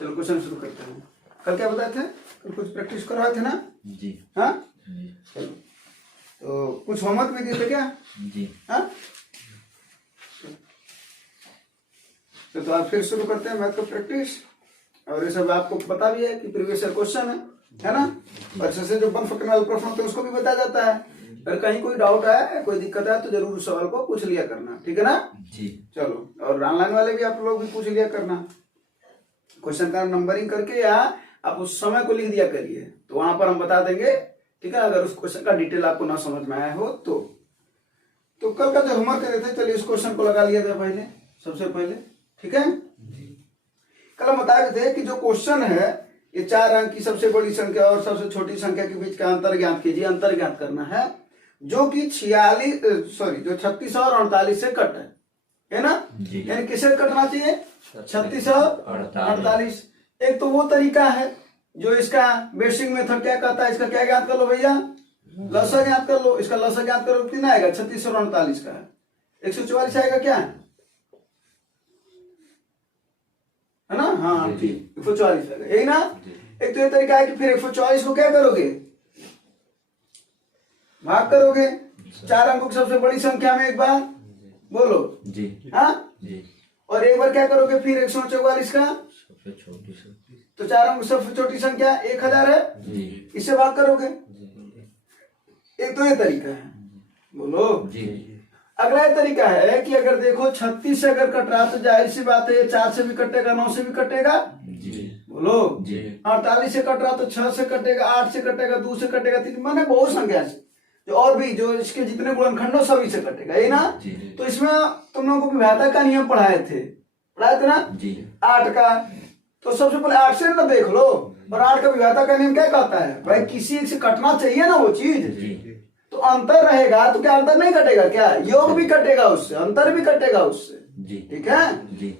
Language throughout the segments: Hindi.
चलो क्वेश्चन शुरू करते हैं। कल क्या बताए थे? कल कुछ प्रैक्टिस करवाए थे ना जी। हाँ जी। चलो, तो कुछ होमवर्क भी दिए थे क्या? जी। हाँ तो आप फिर शुरू करते हैं मैथ का प्रैक्टिस। और ये सब आपको पता भी है कि प्रीवियस ईयर क्वेश्चन है ना। और से जो बन फकने वाले प्रश्न होते हैं उसको भी बताया जाता है। अगर कहीं कोई डाउट है, कोई दिक्कत है तो जरूर उस सवाल को पूछ लिया करना, ठीक है ना। जी। चलो, और ऑनलाइन वाले भी आप लोग भी पूछ लिया करना। क्वेश्चन का नंबरिंग करके या आप उस समय को लिख दिया करिए, तो वहां पर हम बता देंगे, ठीक है। अगर उस क्वेश्चन का डिटेल आपको ना समझ में आया हो तो कल का जो होमवर्क करे थे, चलिए इस क्वेश्चन को लगा लिया जाए पहले, सबसे पहले, ठीक है। कल हम बताए थे कि जो क्वेश्चन है ये 4 अंक की सबसे बड़ी संख्या और सबसे छोटी संख्या के बीच का अंतर ज्ञात कीजिए। अंतर ज्ञात करना है जो कि 36 और 48 से कट है ना। यानी किससे कटना चाहिए? 36 और 48। एक तो वो तरीका है जो इसका बेसिक मेथड क्या कहता है, इसका क्या ज्ञात कर लो भैया, लसा ज्ञात कर लो। इसका लसा ज्ञात करो, कितना आएगा? 36 और 48 का है 144 आएगा क्या, है ना। हाँ ठीक, 144 आएगा, यही ना। एक तो ये तरीका है कि फिर 144 को क्या करोगे, भाग करोगे 4 अंकों की सबसे बड़ी संख्या में एक बार, बोलो जी। हाँ जी। और एक बार क्या करोगे फिर 144 का, सबसे छोटी संख्या तो 4 अंक सबसे छोटी संख्या 1000 है जी। इससे भाग करोगे। एक तो ये तरीका है, बोलो जी। अगला ये तरीका है कि अगर देखो 36 से अगर कट रहा तो जाहिर सी बात है 4 से भी कटेगा, 9 से भी कटेगा, जी। बोलो जी। 48 से कट रहा तो 6 से कटेगा, 8 से कटेगा, 2 से कटेगा, 3 माने बहुत संख्या से, जो और भी जो इसके जितने गुणनखंड हो सभी से कटेगा, ये ना। तो इसमें तुम लोगों को विभाजक का नियम पढ़ाए थे ना जी। 8 का। तो सबसे पहले 8 से ना देख लो, और 8 का विभाजक का नियम क्या कहता है भाई, किसी एक से कटना चाहिए ना वो चीज। तो अंतर रहेगा तो क्या अंतर नहीं कटेगा क्या, योग भी कटेगा उससे, अंतर भी कटेगा उससे, ठीक है जी।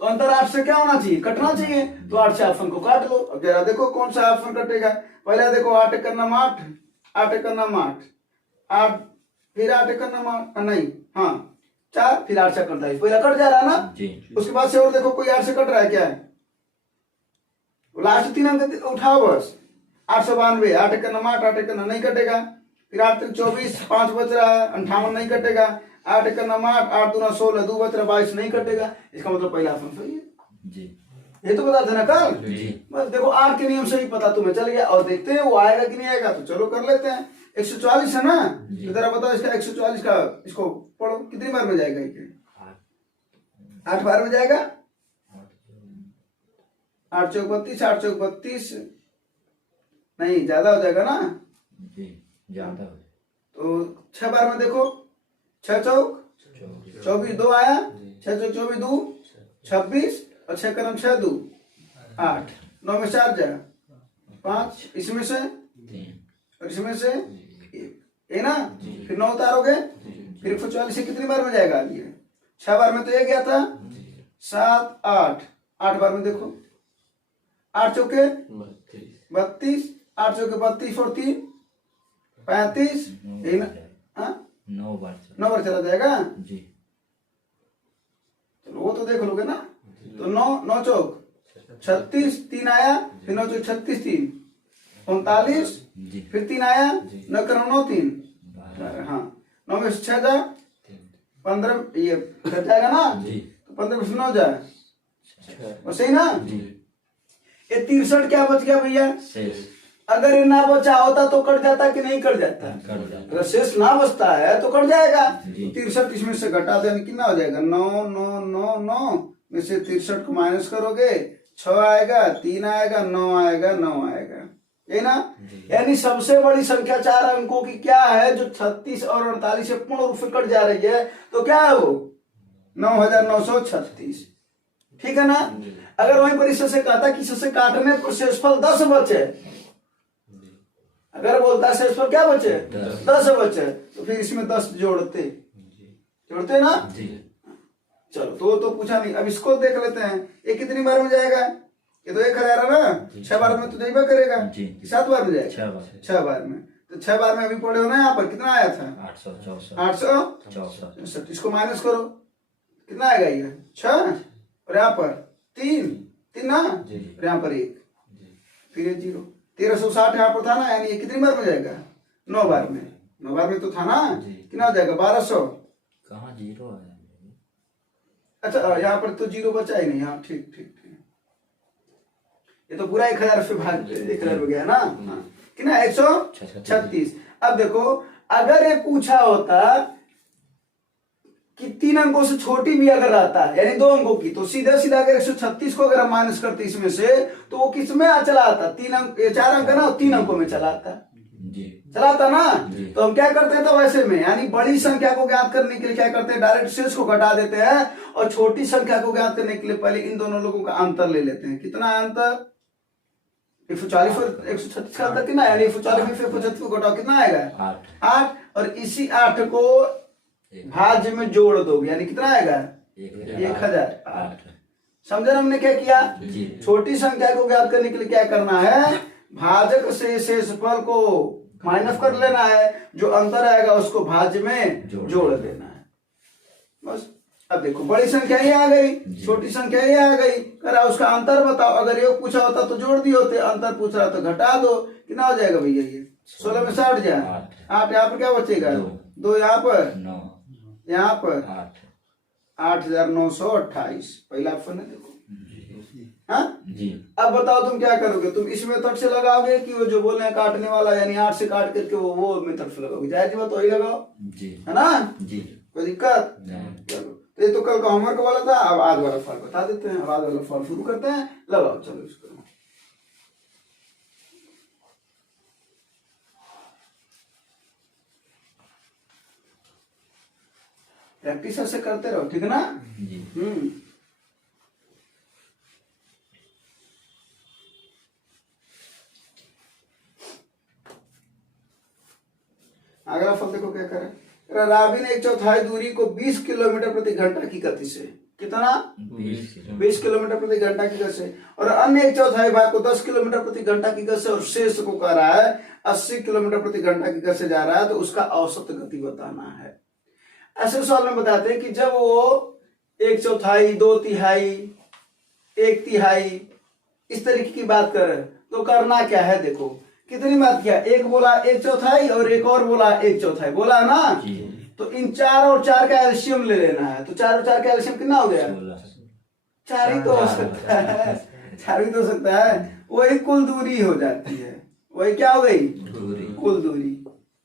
तो अंतर 8 से क्या होना चाहिए, कटना चाहिए। तो 8 से ऑप्शन को काट लो। अब जरा देखो कौन सा ऑप्शन कटेगा। पहले देखो 8 का नाम 8, 8 का नाम 8, 8 फिर 8 का नाम 8 नहीं, हाँ 4 फिर 8 से 48, पहला कट जा रहा है ना जी। उसके बाद से और देखो कोई 8 से कट रहा है क्या है, लास्ट 3 अंक उठाओ बस। 892, 8 का नाम 8, 8 का नाम नहीं कटेगा। फिर 8 3 24, 5 बच रहा है 58 नहीं कटेगा। 8 का नाम 8, 8 दूना 16, 2 बच रहा 22 नहीं कटेगा। इसका मतलब पहला ऑप्शन सही है जी। ये तो बता देना कल जी। बस। देखो 8 के नियम से ही पता तुम्हें चल गया। और देखते हैं वो आएगा कि नहीं आएगा, तो चलो कर लेते हैं। 144 है ना, जरा बताओ इसका 144 का, इसको पढ़ो कितनी बार में जाएगा, 8 बार में जाएगा। 8 चौक 32, 8 चौक 32 नहीं ज्यादा हो जाएगा ना जी, ज्यादा तो 6 बार में देखो, 6 चौक 24, 2 आया, 6 चौक 24, 2 26 और 6 का नाम 6 2 8, 9 में 4 जाए 5, इसमें से और इसमें से ये ना, फिर 9 उतारोगे, फिर 144 से कितनी बार में जाएगा आगे, 6 बार में तो ये गया था, 7 8, 8 बार में देखो, 8 चौके 32, 8 चौके 32 और 3 35, 9 बार 9 बार चला जाएगा। जी। चलो वो तो देख लोगे ना। तो 9 चौक 36, 3 आया, फिर 9 चौक 36 3 39, फिर 3 आया, 9 का 9 3, हाँ 9 में 6 जा 15, ये कट जाएगा ना, तो 15 में 9 जाए और सही ना। ये 63 क्या बच गया भैया, अगर ये ना बचा होता तो कट जाता कि नहीं कट जाता, अगर शेष ना बचता है तो कट जाएगा। 63 इसमें से घटा देने कितना हो जाएगा, 9 9 9 9 में से 63 को माइनस करोगे 6 आएगा, 3 आएगा, 9 आएगा, 9 आएगा, ये ना। यानी सबसे बड़ी संख्या 4 अंकों की क्या है जो 36 और 48 से पूर्ण रूप से कट जा रही है, तो क्या है वो 9936, ठीक है ना। अगर वहीं पर इससे कहता कि इससे काटने पर शेषफल 10 बचे, अगर बोलता है शेषफल क्या बचे 10 बचे, तो फिर इसमें 10 जोड़ते ना। चलो तो पूछा नहीं। अब इसको देख लेते हैं, ये कितनी बार में जाएगा, ये तो 1000 है ना, 6 बार में तो जाइबा करेगा, 7 बार में जाएगा 6 बार में। तो 6 बार में अभी पढ़े हो ना, यहाँ पर कितना आया था 864। इसको माइनस करो कितना आएगा, ये 6 और यहाँ पर 3 3 ना, जी। फिर यहाँ पर 1, जी। फिर ये 0। 1360 यहाँ पर था ना, यानी ये कितनी बार में जाएगा? 9 बार में। 9 बार में तो था ना, जी। कितना हो जाएगा? 1200। कहाँ जीरो है? अच्छा यहाँ पर तो 0 बचा ही नहीं। हाँ ठीक ठीक ठीक, ये तो पूरा 1000 से भाग 1000 हो गया ना। हाँ कितना? 136। अब देखो अगर ये पूछा होता कि 3 अंकों से छोटी भी अगर रहता है यानी 2 अंकों की, तो सीधा सीधा अगर 136 को अगर हम माइनस करते इसमें से, तो वो किस में चला आता? 3 अंक, ये 4 अंक है ना, 3 अंकों में चला आता, जी। चलाता ना। जी। तो हम क्या करते हैं तो वैसे में, यानी बड़ी संख्या को ज्ञात करने के लिए क्या करते हैं, डायरेक्ट शेष को घटा देते हैं, और छोटी संख्या को ज्ञात करने के लिए पहले इन दोनों लोगों का अंतर ले लेते हैं। कितना है अंतर? 140 और 136 का अंतर कितना है? यानी 140 में से 135 को घटाओ, कितना आएगा? 8। और इसी 8 को भाज्य में जोड़ दोगे, यानी कितना आएगा? 1008। समझे ना हमने क्या किया? जी। छोटी संख्या को ज्ञात करने के लिए क्या करना है, भाजक से शेषफल को माइनस कर लेना है, जो अंतर आएगा उसको भाज्य में जोड़ देना है, बस। अब देखो बड़ी संख्या ये आ गई, छोटी संख्या ये आ गई, करा उसका अंतर बताओ। अगर ये पूछा होता तो जोड़ दिए होते, अंतर पूछ रहा तो घटा दो। कितना हो जाएगा भैया? ये 16 में 60 जाए, 8 यहाँ पर क्या बचेगा? 2 यहाँ पर, 9 यहाँ पर 8। 8928 पहला ऑप्शन है, देखो। हाँ जी। अब बताओ तुम क्या करोगे? तुम इस मेथड से लगाओगे कि वो जो बोल रहे हैं काटने वाला, यानी 8 से काट करके वो मेथड से लगाओगे? जाहिर सी बात वही लगाओ, जी। है ना? जी। कोई दिक्कत? नहीं। चलो, तो ये तो कल का होमवर्क वाला था, अब आज वाला फॉल बता देते हैं। अब आज वाला फॉल शुरू करते हैं, लगाओ चलो इसको। प्रैक्टिस ऐसे करते रहो, ठीक है ना? जी। अगला फल देखो क्या करे। राबिन 1/4 दूरी को 20 किलोमीटर प्रति घंटा की गति से, कितना? 20 किलोमीटर प्रति घंटा की गति से, और अन्य 1/4 भाग को 10 किलोमीटर प्रति घंटा की गति से, और शेष को कह रहा है 80 किलोमीटर प्रति घंटा की गति से जा रहा है, तो उसका औसत गति बताना है। ऐसे सवाल में बताते हैं कि जब वो 1/4, 2/3, 1/3 इस तरीके की बात करे तो करना क्या है? देखो कितनी बात किया, एक बोला 1/4 और एक और बोला 1/4, बोला ना? तो इन 4 और 4 का एलसीएम ले लेना है। तो 4 और 4 का एलसीएम कितना हो गया? 4 ही तो हो सकता है, 4 ही तो हो सकता है। वही कुल दूरी हो जाती है। वही क्या हो गई? कुल दूरी।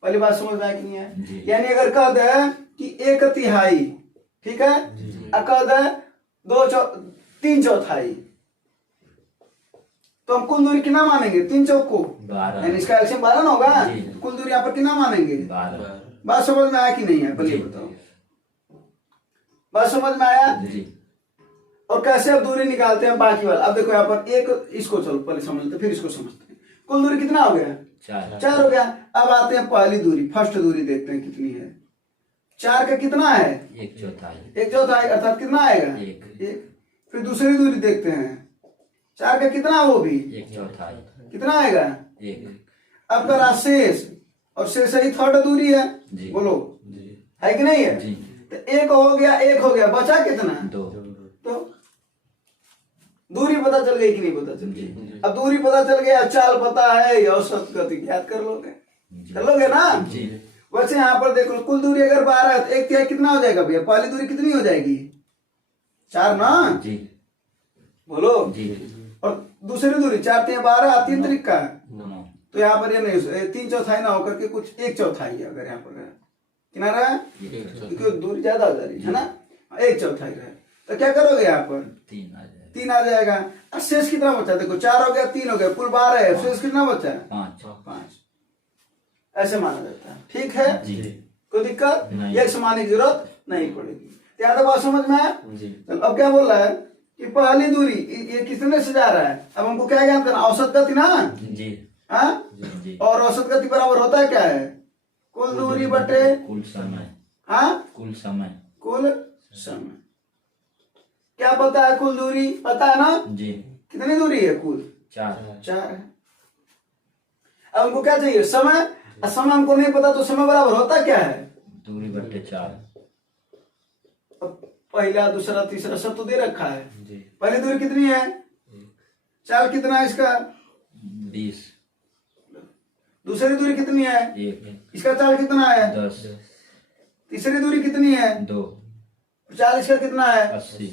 पहली बात समझ में आई कि नहीं है? यानी अगर कह दे कि 1/3, ठीक है, कह दे 3/4, तो हम कुल दूरी कितना मानेंगे? 3 चौक को, यानी इसका एलसीएम 12 ना होगा। कुल दूरी यहाँ पर कितना मानेंगे? 12। बात समझ में आया कि नहीं है? पहले बताओ, बात समझ में आया? और कैसे अब दूरी निकालते हैं बाकी वाला? अब देखो यहाँ पर एक, इसको चलो पहले समझते फिर इसको समझते हैं। कुल दूरी कितना हो गया? 4 हो गया। अब आते हैं पहली दूरी, फर्स्ट दूरी देखते हैं कितनी है। 4 का कितना है? 1/4, अर्थात कितना आएगा? 1। फिर दूसरी दूरी देखते हैं, 4 का कितना? वो भी 1/4, कितना आएगा? 1। अब करा शेष, और शेष ही थर्ड दूरी है, बोलो है कि नहीं है? तो 1 हो गया, 1 हो गया, बचा कितना? 2। तो दूरी पता चल गई कि नहीं पता चल गई? अब दूरी पता चल गया, चाल पता है, औसत गति ज्ञात कर लोगे, कर लोगे ना? वैसे यहाँ पर देख लो, कुल दूरी अगर 12 है तो 1/3 कितना हो जाएगा भैया? पहली दूरी कितनी हो जाएगी? 4 ना? बोलो। और दूसरी दूरी 4×3 12, 3 त्रिक का, तो यहाँ पर ये नहीं 3/4 ना होकर के कुछ 1/4 है। अगर यहाँ पर किनारा है, क्योंकि दूरी ज्यादा हो जा रही है ना, 1/4 है, तो क्या करोगे? यहाँ पर 3 आ जाएगा। अब शेष कितना बचा? देखो 4 हो गया, 3 हो गया, कुल 12 है, शेष कितना बचा? 5। ऐसे माना जाता है, ठीक है? कोई दिक्कत? ये मानने की जरूरत नहीं पड़ेगी। ज्यादा बात समझ में आया? अब क्या बोल रहा है कि पहली दूरी ये कितने से जा रहा है? अब हमको क्या ज्ञान करना? औसत गति ना? हाँ? और औसत गति बराबर होता है क्या है? कुल दूरी बटे कुल समय। हाँ, कुल समय। कुल समय। क्या पता है? कुल दूरी पता है ना? कितनी दूरी है? कुल 4 है। अब हमको क्या चाहिए? समय। समय हमको नहीं पता, तो समय बराबर होता क्या है? दूरी बटे 4। पहला, दूसरा, तीसरा सब तो दे रखा है। पहली दूरी कितनी है? चाल कितना है इसका? 20। दूसरी दूरी कितनी है? 1। इसका चाल कितना है? 10। तीसरी दूरी कितनी है? 2। चाल इसका कितना है? 80।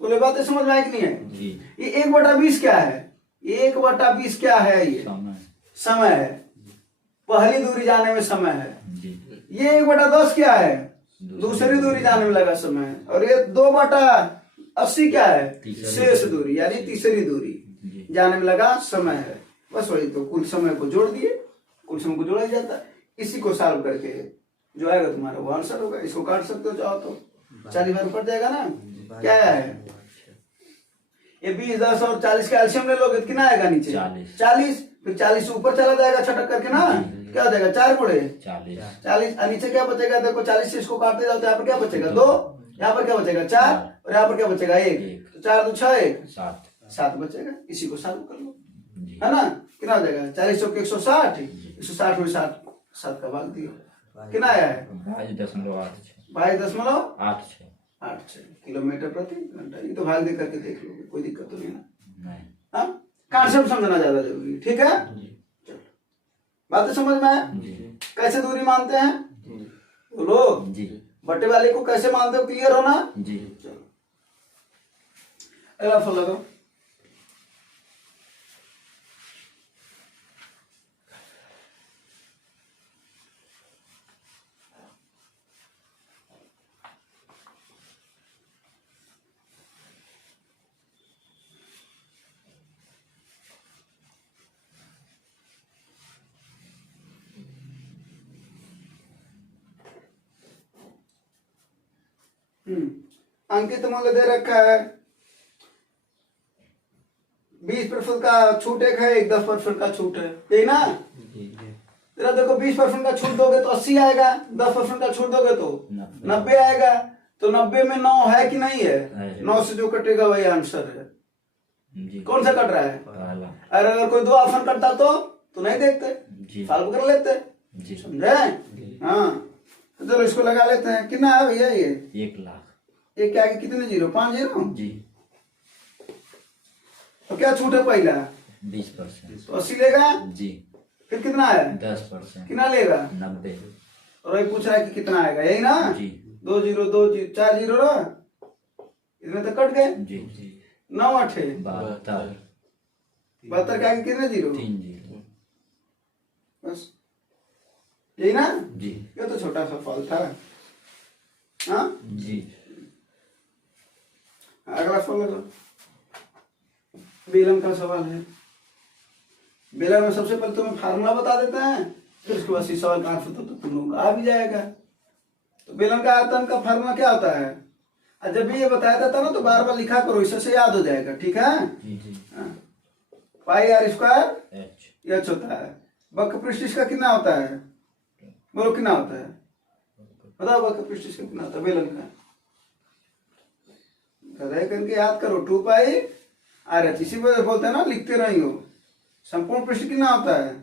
बोले बातें समझ में आई कि नहीं है? जी। ये 1/20 क्या है? 1/20 क्या है? ये समय। समय है, पहली दूरी जाने में समय है। जी। ये 1/10 क्या है? दूसरी दूरी जाने में लगा समय है। और ये 2/80 क्या है? शेष दूरी यानी तीसरी दूरी जाने में लगा समय है। बस वही तो, कुल समय को जोड़ दिए, कुल समय को जोड़ा जाता है। इसी को सॉल्व करके जो आएगा तुम्हारा वो आंसर होगा। इसको काट सकते हो चाहो तो, 40 बार पड़ जाएगा ना। क्या है ये? 20, 10 और 40 का एलसीएम ले लोगे तो कितना आएगा नीचे? 40। फिर 40 से ऊपर चला जाएगा छटक करके ना, क्या हो जाएगा? 4 गुणे 40। और नीचे क्या बचेगा? देखो 40 से इसको काटते जाओ तो यहाँ पर क्या बचेगा? 2। यहाँ पर क्या बचेगा? 4। और यहाँ पर क्या बचेगा? 1। तो 4 2 6 1 7 बचेगा। इसी को सॉल्व कर लो, है ना। कितना हो जाएगा? 40 × 160, 160 में 7 का भाग दिया, कितना आया है? 22.86 किलोमीटर प्रति घंटा। ये तो भाग दे करके देख लोगे, कोई दिक्कत तो नहीं ना। हाँ, कॉन्सेप्ट समझना ज्यादा जरूरी है, ठीक है। चलो, बातें समझ में आया? कैसे दूरी मानते हैं बोलो? बट्टे वाले को कैसे मानते हो? क्लियर हो ना? चलो अगला फल लगाओ। अंकित मूल्य दे रखा है 20% का छूट एक है, एक 10% का छूट है, यही ना। तेरा देखो 20% का छूट दोगे तो 80 आएगा, 10% का छूट दोगे तो 90 आएगा। तो 90 में 9 है कि नहीं है? 9 से जो कटेगा वही आंसर है। कौन सा कट रहा है? अरे अगर कोई 2 ऑप्शन कटता तो नहीं देखते, सॉल्व कर लेते, समझे? हाँ तो चलो इसको लगा लेते हैं। कितना है भैया ये? 1 लाख। ये क्या है? कितने जीरो? 5 जीरो जी। तो क्या छूट है? पहला 20%। तो 80 लेगा जी। फिर कितना है? 10%। कितना लेगा? 90। और वही पूछ रहा है कि कितना आएगा, यही ना। जी। 2 जीरो 2 जीरो 4 जीरो ना, इतने तो कट गए। जी। 9 8 72। 72 के आगे कितने जीरो? 3 जीरो। बस यही ना। जी। ये तो छोटा सा फल था। हाँ जी। अगला सवाल लो। बेलन का सवाल है। बेलन में सबसे पहले तुम्हें फार्मूला बता देते हैं, फिर उसके बाद सवाल का आंसर तो तुम लोगों का आ भी जाएगा। तो बेलन का आयतन का फार्मूला क्या होता है? और जब भी ये बताया जाता है ना तो बार बार लिखा करो, इससे याद हो जाएगा, ठीक है। पाई आर स्क्वायर एच होता है। वक्र पृष्ठ इसका कितना होता है? बोलो कितना होता है? बताओ वक्र पृष्ठ इसका कितना होता है बेलन का? रह करके याद करो। 2 पाई आर एच। इसी वजह बोलते हैं ना, लिखते रही हो। संपूर्ण पृष्ठ कितना होता है?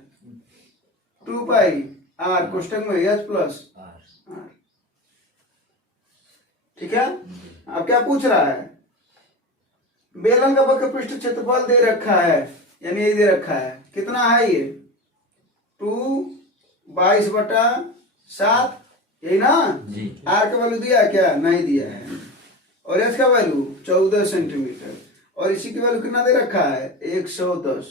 2 पाई आर कोष्टक में एच प्लस आर, ठीक है। अब क्या पूछ रहा है? बेलन का वक्र पृष्ठ क्षेत्रफल दे रखा है, यानी ये दे रखा है। कितना है ये? 2 22/7, यही ना। आर का वैल्यू दिया क्या? नहीं दिया है। और एच का वैल्यू 14 सेंटीमीटर। और इसी की वैल्यू कितना दे रखा है? 110।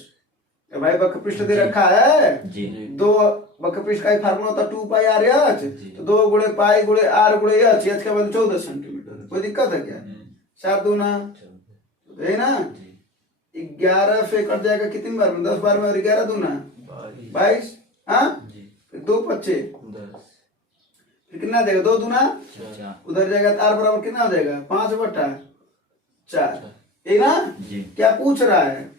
तो भाई वक्र पृष्ठ दे रखा है जी। 2 वक्र पृष्ठ का फार्मूला होता 2 पाई आर एच, तो 2 गुणे पाई गुणे आर गुणे एच। एच का वैल्यू 14 सेंटीमीटर। कोई दिक्कत है क्या? 7 दूना है ना। 11 से कट जाएगा कितनी बार में? 10 बार में। और 11 दूना 22। हाँ 2 पच्चे 10। फिर कितना देगा? 2 दूना उधर जाएगा तो आर बराबर कितना हो जाएगा? 5/4, यही ना। क्या पूछ रहा है?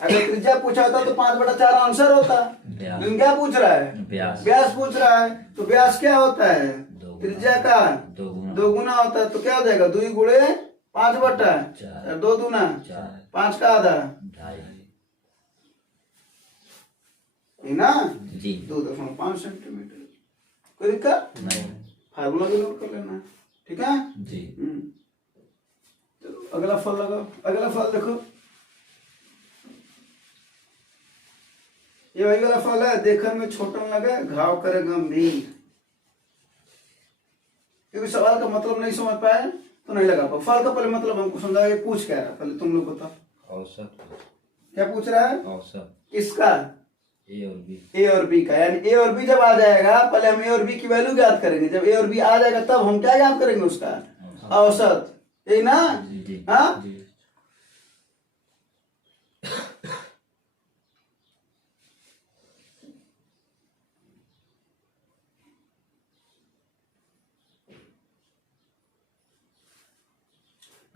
अगर त्रिज्या पूछा होता तो 5/4 आंसर होता, लेकिन क्या पूछ रहा है? व्यास पूछ रहा है। तो व्यास क्या होता है? त्रिज्या का 2 गुना होता है। तो क्या हो जाएगा? 2 गुणे 5/4, 2 दूना 5 का आधा, है ना जी। 2.5 सेंटीमीटर। कोई दिक्कत नहीं। फार्मूला भी नोट कर लेना, ठीक है जी। चलो अगला फल लगाओ। अगला फल देखो, ये वही वाला फल है, देखने में छोटा लगे घाव करे गंभीर। क्योंकि सवाल का मतलब नहीं समझ पाए तो नहीं लगा पाओ। फल का पहले मतलब हमको समझा, ये पूछ क्या रहा है पहले तुम लोग बताओ। औसत। क्या पूछ रहा है? औसत। किसका? ए और बी। ए और बी का। यानी ए और बी जब आ जाएगा, पहले हम ए और बी की वैल्यू ज्ञात करेंगे। जब ए और बी आ जाएगा तब हम क्या ज्ञात करेंगे? उसका औसत। यही ना? जी। हाँ, जी।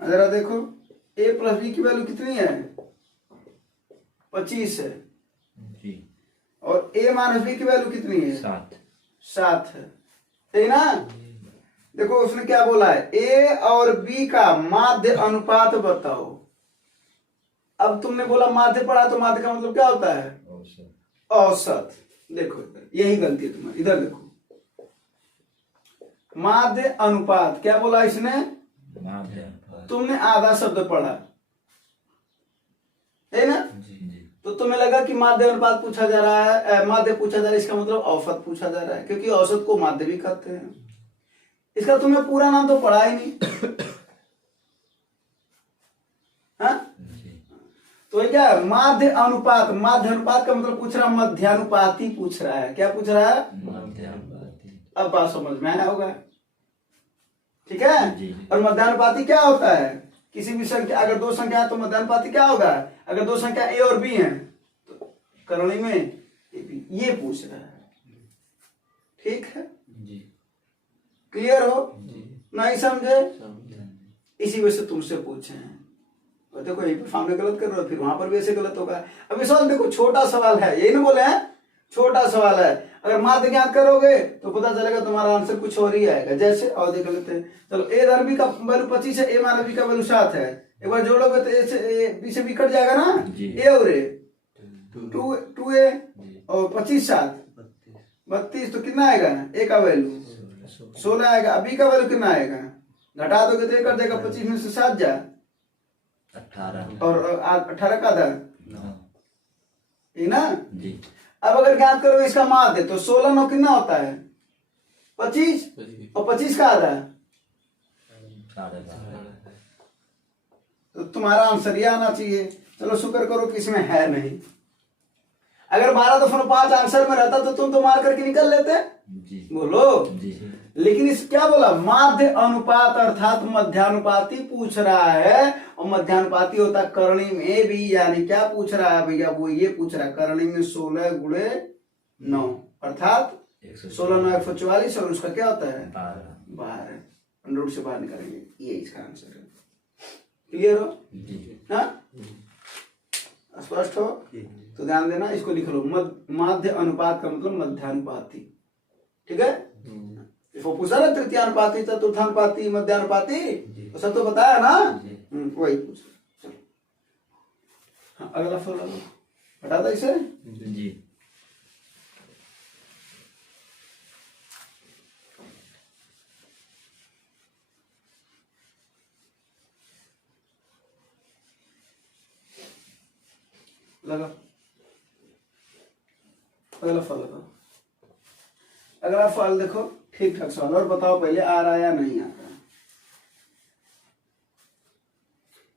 जरा देखो, ए प्लस बी की वैल्यू कितनी है? 25 है। जी। और ए माइनस बी की वैल्यू कितनी है? 7 है। सही ना? देखो उसने क्या बोला है, ए और बी का माध्य अनुपात बताओ। अब तुमने बोला माध्य पढ़ा, तो माध्य का मतलब क्या होता है? औसत। औसत। देखो इधर, यही गलती है तुम्हारी। इधर देखो, माध्य अनुपात क्या बोला इसने? माध्य अनुपात। तुमने आधा शब्द पढ़ा है ना? जी। तो तुम्हें लगा कि माध्य अनुपात पूछा जा रहा है, माध्य पूछा जा रहा है, इसका मतलब औसत पूछा जा रहा है, क्योंकि औसत को माध्य भी कहते हैं। इसका तुमने पूरा नाम तो पढ़ा ही नहीं। हाँ? तो ये क्या है? माध्य अनुपात। माध्य अनुपात का मतलब पूछ रहा, मध्यानुपाती पूछ रहा है। क्या पूछ रहा है? मध्यानुपाती। अब बात समझ में आया होगा, ठीक है? जी। और मध्यानुपाती क्या होता है? किसी भी संख्या, अगर दो संख्या है तो मध्यानुपाती क्या होगा? अगर दो संख्या ए और बी हैं तो करणी में ये पूछ रहा है। ठीक है? जी। क्लियर हो? नहीं समझे? समझे। इसी वजह से तुमसे पूछे हैं। और देखो यहीं पर सामने गलत कर रहे हो, फिर वहां पर भी ऐसे गलत होगा। अब इस सवाल देखो, छोटा सवाल है, यही ना बोले हैं, छोटा सवाल है। अगर माध्य ज्ञात करोगे तो पता चलेगा तुम्हारा आंसर कुछ और ही आएगा। जैसे और देख लेते हैं, चलो ए धन बी का वैल्यू 25 है, ए माइनस बी का वैल्यू 7 है। एक बार जोड़ोगे तो ए से बी से बी कट जाएगा ना? ए और ए 2 ए और 25 7 32, तो कितना आएगा? ए का वैल्यू 16 आएगा। बी का वैल्यू कितना आएगा? घटा दोगे तो कर देगा, 25 में से 7 जा 18 और 18 का था ना? जी। अब अगर ज्ञात करोगे इसका माध्य, तो 16 9 कितना होता है? 25 और 25 का आधा, 12.5। तो तुम्हारा आंसर ये आना चाहिए। चलो शुक्र करो कि इसमें है नहीं। अगर 12.5 आंसर में रहता तो तुम तो मार करके निकल लेते। जी। बोलो जी। लेकिन इस क्या बोला? माध्य अनुपात अर्थात मध्यानुपाती पूछ रहा है। और मध्यानुपाती होता करणी में भी, यानी क्या पूछ रहा है भैया? वो ये पूछ रहा है करणी में 16 गुणे 9 अर्थात 16 9 144, और उसका क्या होता है? 12। अंडर से बाहर निकालेंगे, ये इसका आंसर है। क्लियर हो? जी। हाँ, स्पष्ट हो? तो ध्यान देना, इसको लिख लो, माध्य अनुपात का मतलब मध्यानुपाती। ठीक है? इसको पूछा ना तृतीयानुपाती, चतुर्थानुपाती, मध्यानुपाती, तो सब तो बताया ना? वही पूछ। चलो हाँ, अगला फल हटा दो इसे। जी। लगा अगला फल लगाओ। अगला फल देखो, ठीक ठाक सवाल, और बताओ पहले आ रहा है या नहीं आ रहा।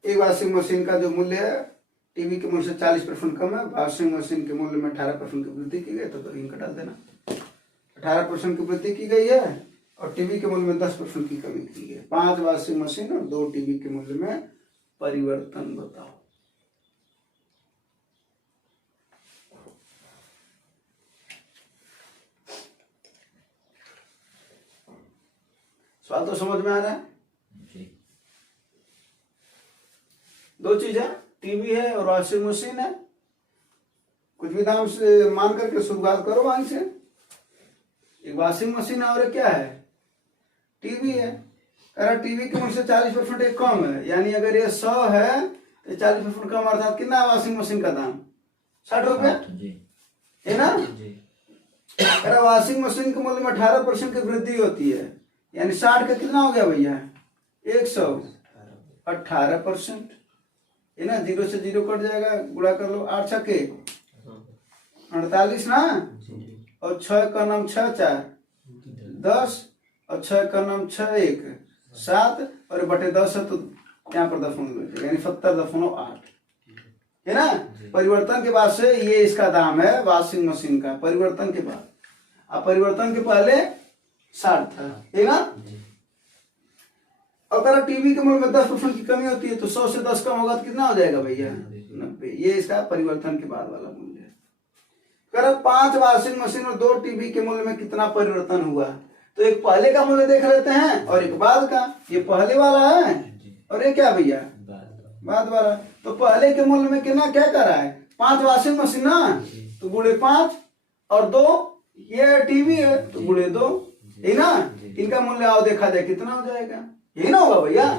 एक वॉशिंग मशीन का जो मूल्य है टीवी के मूल्य से 40% कम है। वॉशिंग मशीन के मूल्य में 18% की वृद्धि की गई, तो इनका डाल देना। 18% की वृद्धि की गई है और टीवी के मूल्य में 10% की कमी की गई है। 5 वॉशिंग मशीन और 2 टीवी के मूल्य में परिवर्तन बताओ। सवाल तो समझ में आ रहा है? जी। 2 चीज है, टीवी है और वॉशिंग मशीन है। कुछ भी दाम से मान करके शुरुआत करो वहां से। एक वॉशिंग मशीन है और एक क्या है? टीवी है। अगर टीवी के मूल्य से 40% एक कम है, यानी अगर ये 100 है तो 40% कम, अर्थात कितना है वॉशिंग मशीन का दाम? 60 रुपये है ना? अगर वॉशिंग मशीन के मूल्य में 18% की वृद्धि होती है, यानी 60 का कितना हो गया भैया? 100 18%, है ना। 0 से 0 कट जाएगा, गुणा कर लो। 8 छक्के 48 ना, और 6 का नाम 6 4 10, और 6 का नाम 6 1 7, और बटे 10 है तो यहाँ पर दशमलव, यानी 70.8, है ना। परिवर्तन के बाद से ये इसका दाम है वॉशिंग मशीन का, परिवर्तन के बाद। अब परिवर्तन के पहले 60 था, है ना। अगर टीवी के मूल्य में 10% की कमी होती है तो 100 से 10 कम होगा तो कितना हो जाएगा भैया? 90। ये इसका परिवर्तन के बाद वाला मूल्य है। अगर 5 वॉशिंग मशीन और 2 टीवी के मूल्य में कितना परिवर्तन हुआ, तो एक पहले का मूल्य देख लेते हैं और एक बाद का। ये पहले वाला है और ये क्या भैया? बाद वाला। तो पहले के मूल्य में कितना क्या कर रहा है? 5 वॉशिंग मशीन ना, तो गुणे 5, और 2 ये टीवी है तो गुणे 2, है ना। इनका मूल्य आओ देखा जाए कितना हो जाएगा, यही ना होगा भैया?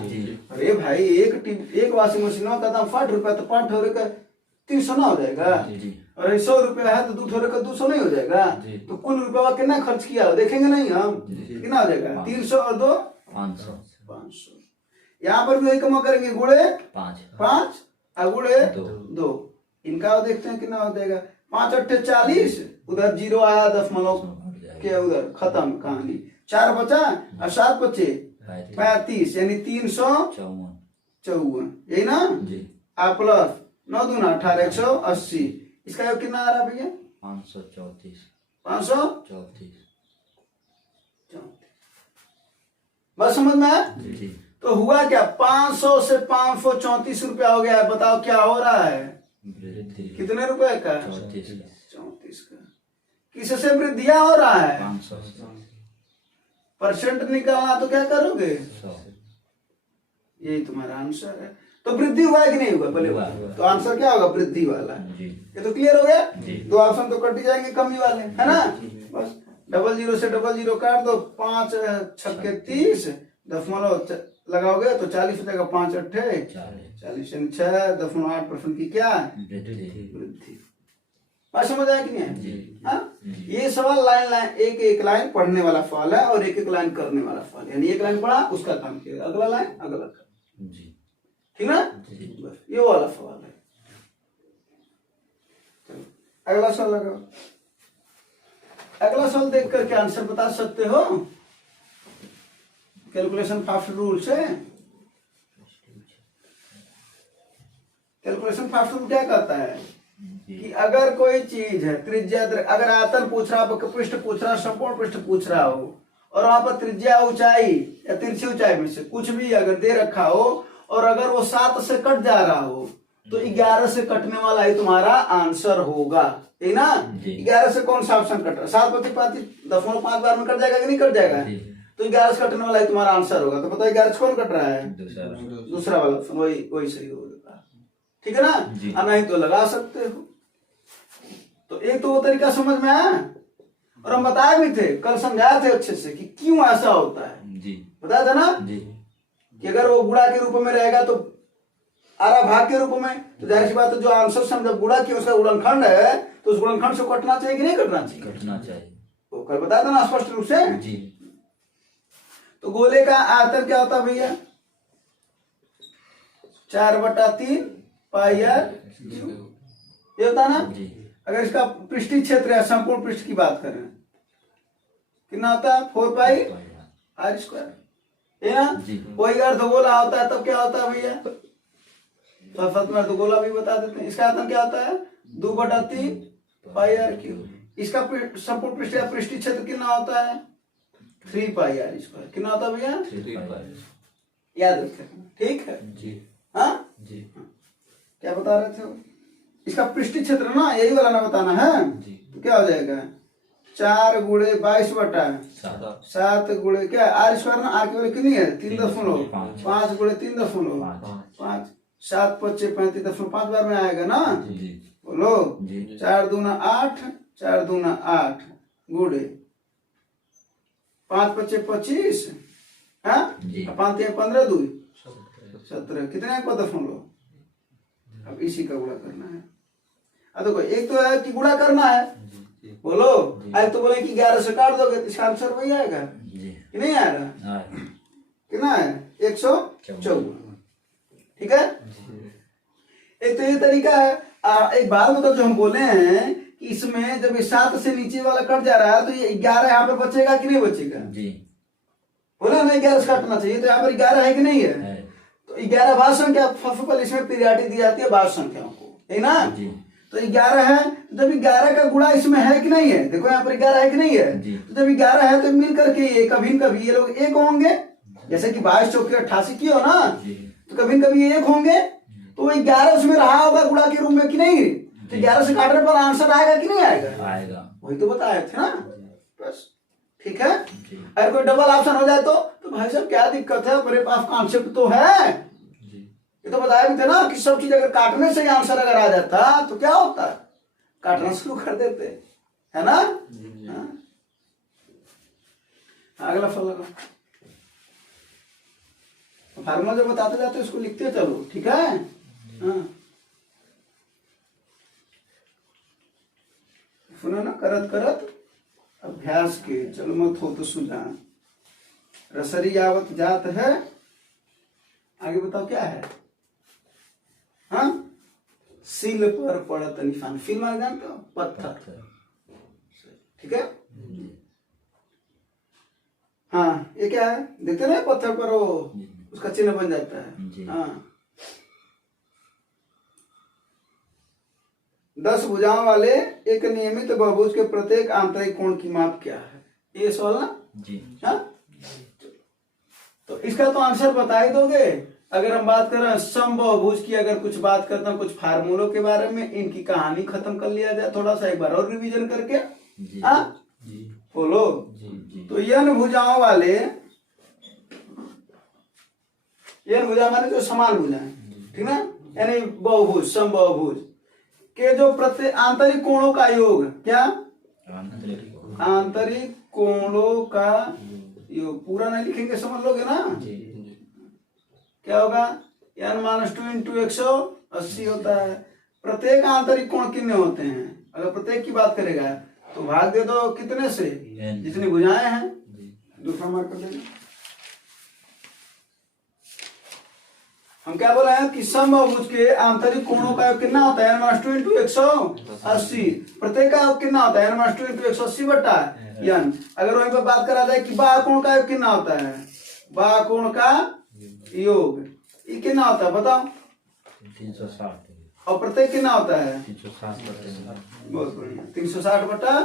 अरे भाई एक वॉशिंग मशीन का दाम 60 रुपया, तो 5 ठोरे का 300 ना हो जाएगा। और 100 रुपया है तो 2 ठोरे का 200 नहीं हो जाएगा। तो कुल रुपया कितना खर्च किया देखेंगे नहीं हम, कितना हो जाएगा? 300 और 2 500। यहाँ पर भी वही कमा करेंगे, गुणे 5 और गुणे 2। इनका देखते हैं कितना हो जाएगा। 5 8 40, उधर 0 आया, दशमलव के उधर खत्म कहानी। 4 बचा और 7 बचे 35, यानी 354, यही ना। आप प्लस 9 दूना 18 180। इसका योग कितना आ रहा भैया? 534। बस समझ में आया? तो हुआ क्या? 500 से 534 रुपया हो गया है। बताओ क्या हो रहा है? कितने रुपए का? 34 का। किससे वृद्धिया हो रहा है? 500। परसेंट निकालना तो क्या करोगे? 100। यही तुम्हारा आंसर है। तो वृद्धि हुआ है कि नहीं हुआ? बोले तो आंसर क्या होगा? वृद्धि वाला। ये तो क्लियर हो गया। 2 ऑप्शन तो कट ही जाएंगे कमी वाले, है ना। बस 00 से 00 काट दो। 5 छक्के 30, दशमलव लगाओगे तो 40 हो जाएगा। 5 8 40, 6.8% की क्या वृद्धि। बात समझ आया कि नहीं? हाँ, ये सवाल लाइन एक लाइन पढ़ने वाला सवाल है और एक लाइन करने वाला सवाल, यानी एक लाइन पढ़ा उसका काम किया, अगला लाइन अगला काम, ठीक ना। बस ये वाला सवाल है। चलो अगला सवाल लगाओ। अगला सवाल देख करके आंसर बता सकते हो कैलकुलेशन फास्ट रूल से। कैलकुलेशन फास्ट रूल क्या कहता है कि अगर कोई चीज है त्रिज्या, अगर आयतन पूछ रहा हो, पृष्ठ पूछ रहा हो, संपूर्ण पृष्ठ पूछ रहा हो, और वहां पर त्रिज्या ऊंचाई या तिरछी ऊंचाई में से कुछ भी अगर दे रखा हो, और अगर वो 7 से कट जा रहा हो, तो 11 से कटने वाला ही तुम्हारा आंसर होगा, है ना। 11 से कौन सा ऑप्शन कट रहा है? 7 × 5 0.5 बार में कट जाएगा कि नहीं कट जाएगा? तो 11 से कटने वाला ही तुम्हारा आंसर होगा। तो बताओ 11 से कौन कट रहा है? दूसरा वाला ऑप्शन, वही सही होगा, ठीक है ना। नहीं तो लगा सकते हो। तो एक तो वो तरीका समझ में आया, और हम बताए भी थे, कल समझाए थे अच्छे से कि क्यों ऐसा होता है। बताया था ना कि अगर वो गुणा के रूप में रहेगा तो आरा भाग के रूप में, तो जाहिर सी बात है जो आंसर से हम जब गुणा किया उसका गुणनखंड है, तो उस गुणनखंड से कटना चाहिए कि नहीं कटना चाहिए? कटना चाहिए। तो कल बताया था ना स्पष्ट रूप से। तो गोले का आयतन क्या होता है भैया? 4/3 पाई/r ये होता ना। अगर इसका पृष्ठीय क्षेत्र है, संपूर्ण पृष्ठ की बात करें, कितना होता है? 4πr², है ना। कोई अर्धगोला होता है तब क्या होता है भैया? साथ में अर्धगोला भी बता देते हैं। इसका आयतन क्या होता है? 2/3 पाई/r³। इसका संपूर्ण पृष्ठ या पृष्ठीय क्षेत्र कितना होता है? 3πr²। कितना होता है भैया? 3πr। याद रखें, ठीक है। हाँ, क्या बता रहे थे? इसका पृष्ठीय क्षेत्र ना, यही वाला ना बताना है। तो क्या हो जाएगा? 4 × 22/7 गुणे क्या r² ना, r की वैल्यू कितनी है? 3.5 5 × 3.5 7 5 35.5 बार में आएगा ना। बोलो 4 दूना 8 4 दूना 8 गुणे 5 5 25, हाँ 5 3 15 2 17, कितने को दशमलव। अब इसी का गुणा करना है। अब देखो एक तो है कि गुणा करना है, बोलो। आज तो बोले कि 11 से काट दोगे तो इसका आंसर वही आएगा कि नहीं आएगा? कितना है? 154। ठीक है। एक तो ये तरीका है। एक बात बताओ, जो हम बोले हैं कि इसमें जब ये 7 से नीचे वाला कट जा रहा है तो ये 11 यहाँ पे बचेगा कि नहीं बचेगा? जी बोला ना 11 से काटना चाहिए, तो यहाँ पर 11 है कि नहीं है? है। तो 11 भाज्य संख्या, फर्स्ट ऑफ ऑल इसमें पीरियडिक दी जाती है भाज्य संख्याओं को, है ना? जी तो 11 है, जब 11 का गुणा इसमें है कि नहीं है? देखो यहाँ पर 11 है कि नहीं है? जी। तो जब 11 है तो मिल करके ये कभी न कभी ये लोग एक होंगे, जैसे कि 22 चौके 88 की हो ना, जी तो कभी न कभी ये एक होंगे, तो वो 11 उसमें रहा होगा गुणा के रूप में कि नहीं? तो 11 से काटने पर आंसर आएगा कि नहीं आएगा? आएगा। वही तो बताए थे ना, बस ठीक है। जी अगर कोई डबल ऑप्शन हो जाए तो भाई साहब क्या दिक्कत है, मेरे पास कॉन्सेप्ट तो है। जी ये तो बताया भी थे ना कि सब चीज अगर काटने से आंसर अगर आ जाता तो क्या होता, काटना शुरू कर देते, है ना? हाँ। अगला फॉलो फार्मूला जो बताते जाते उसको लिखते चलो, ठीक है। हाँ सुनो ना, करत करत अभ्यास के चलो मत हो तो सुजान, रसरी यावत जात है। आगे बताओ क्या है? हाँ, सिल पर पड़त निशान। फिल्म आ जानते हो, पत्थर, ठीक है। हाँ ये क्या है, देखते ना पत्थर पर वो उसका चिन्ह बन जाता है। हाँ 10 भुजाओं वाले एक नियमित बहुभुज के प्रत्येक आंतरिक कोण की माप क्या है? ये सवाल ना जी। हाँ, तो इसका तो आंसर बता ही दोगे। अगर हम बात करें समबाहुभुज की, अगर कुछ बात करता हूँ कुछ फार्मूलों के बारे में, इनकी कहानी खत्म कर लिया जाए थोड़ा सा, एक बार और रिवीजन करके। हाँ बोलो। तो यन भुजाओं वाले, यन भुजा माने जो समान भुजाएं, ठीक ना, यानी बहुभुज समबाहुभुज के जो प्रत्येक आंतरिक कोणों का योग, क्या आंतरिक कोणों का योग, पूरा नहीं लिखेंगे समझ लोगे ना। क्या होगा, n-2 इंटू 180 होता है। प्रत्येक आंतरिक कोण कितने होते हैं? अगर प्रत्येक की बात करेगा तो भाग दे दो कितने से, जितनी भुजाएं हैं। दूसरा मार्क कर देना। हम क्या बोला है कि समबाहुभुज के आंतरिक कोणों का योग कितना होता है? n-2 into 180। प्रत्येक का योग कितना होता है? n-2 इंटू 180 बटा n। अगर वहीं पर बात करा जाए कि बाह्य कोण का योग कितना होता है, बाह्य कोण का योग ये कितना होता है बताओ? 360। और प्रत्येक कितना होता है? 360। बहुत बढ़िया, 360 बटा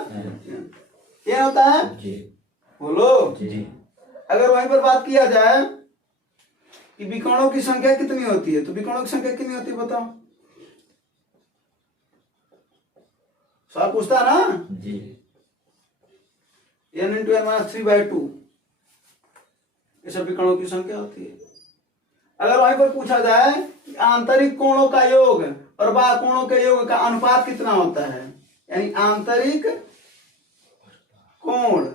ये होता है। जी बोलो जी। अगर वहीं पर बात किया जाए कि विकर्णों की संख्या कितनी होती है, तो विकर्णों की संख्या कितनी होती है बताओ? सवाल पूछता ना जी। n इंटू n - 3/2 ये सब विकर्णों की संख्या होती है। अगर वहीं पर पूछा जाए कि आंतरिक कोणों का योग और बाह्य कोणों के योग का अनुपात कितना होता है, यानी आंतरिक कोण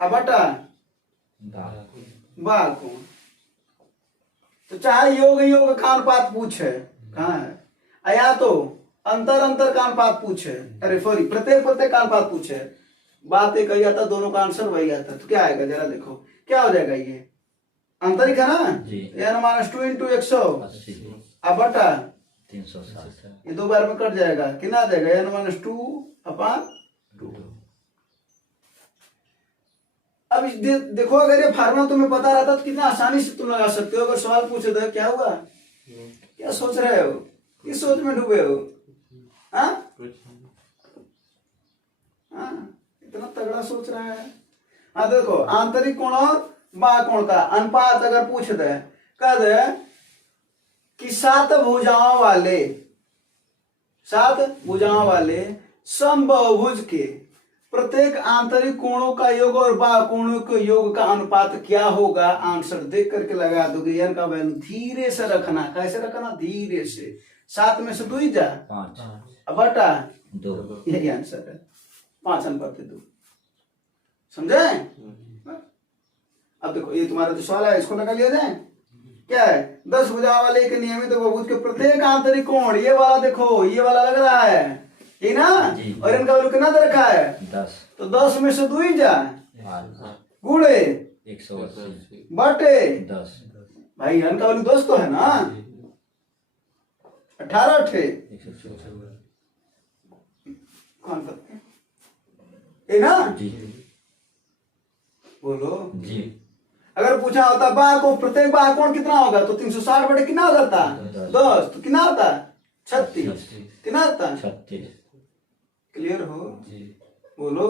बटा बाह्य कोण, तो चाहे योग योग का अनुपात पूछे, कहाँ है, या तो अंतर अंतर का अनुपात पूछे, अरे सॉरी प्रत्येक प्रत्येक का अनुपात पूछे, बात एक ही आता, दोनों का आंसर वही आता, तो क्या आएगा जरा देखो क्या हो जाएगा? ये आंतरिक है ना, n-2 इंटू 180 बटा 360। ये दो बार में कट जाएगा, कितना आ जाएगा? n-2 upon 2। अब देखो अगर ये फार्मूला तुम्हें पता रहता तो कितना आसानी से तुम लगा सकते हो। अगर सवाल पूछे तो क्या हुआ, क्या सोच रहे हो, किस सोच में डूबे हो? हाँ इतना तगड़ा सोच रहा है। हाँ देखो आंतरिक कोण और बाह्य कोण का अनुपात अगर पूछ दे, कह दे कि 7 भुजाओं वाले समबाहुभुज के प्रत्येक आंतरिक कोणों का योग और बाह्य कोणों के योग का अनुपात क्या होगा? आंसर देख करके लगा दोगे। n का वैल्यू धीरे से रखना, कैसे रखना? धीरे से। 7 में से 2 जा 5 बटा 2, यही आंसर है। 5/2 समझे? अब देखो ये तुम्हारा जो सवाल है इसको लगा लिया जाए। क्या है? 10 भुजाओं वाले एक नियमित बहुभुज के प्रत्येक आंतरिक कोण, ये वाला देखो, ये वाला लग रहा है ये ना, और इनका वैल्यू कितना दे रखा है? 10। तो 10 में से 2 जा गुणे 180 बटे 10 भाई n का वैल्यू 10 तो है ना, 18 अठे 154 कौन करते हैं ये ना, जी बोलो जी। अगर पूछा होता बा को प्रत्येक बा कोण कितना होगा तो 360 बटे कितना हो जाता 10, तो कितना होता 36, कितना होता 36 क्लियर हो जी बोलो।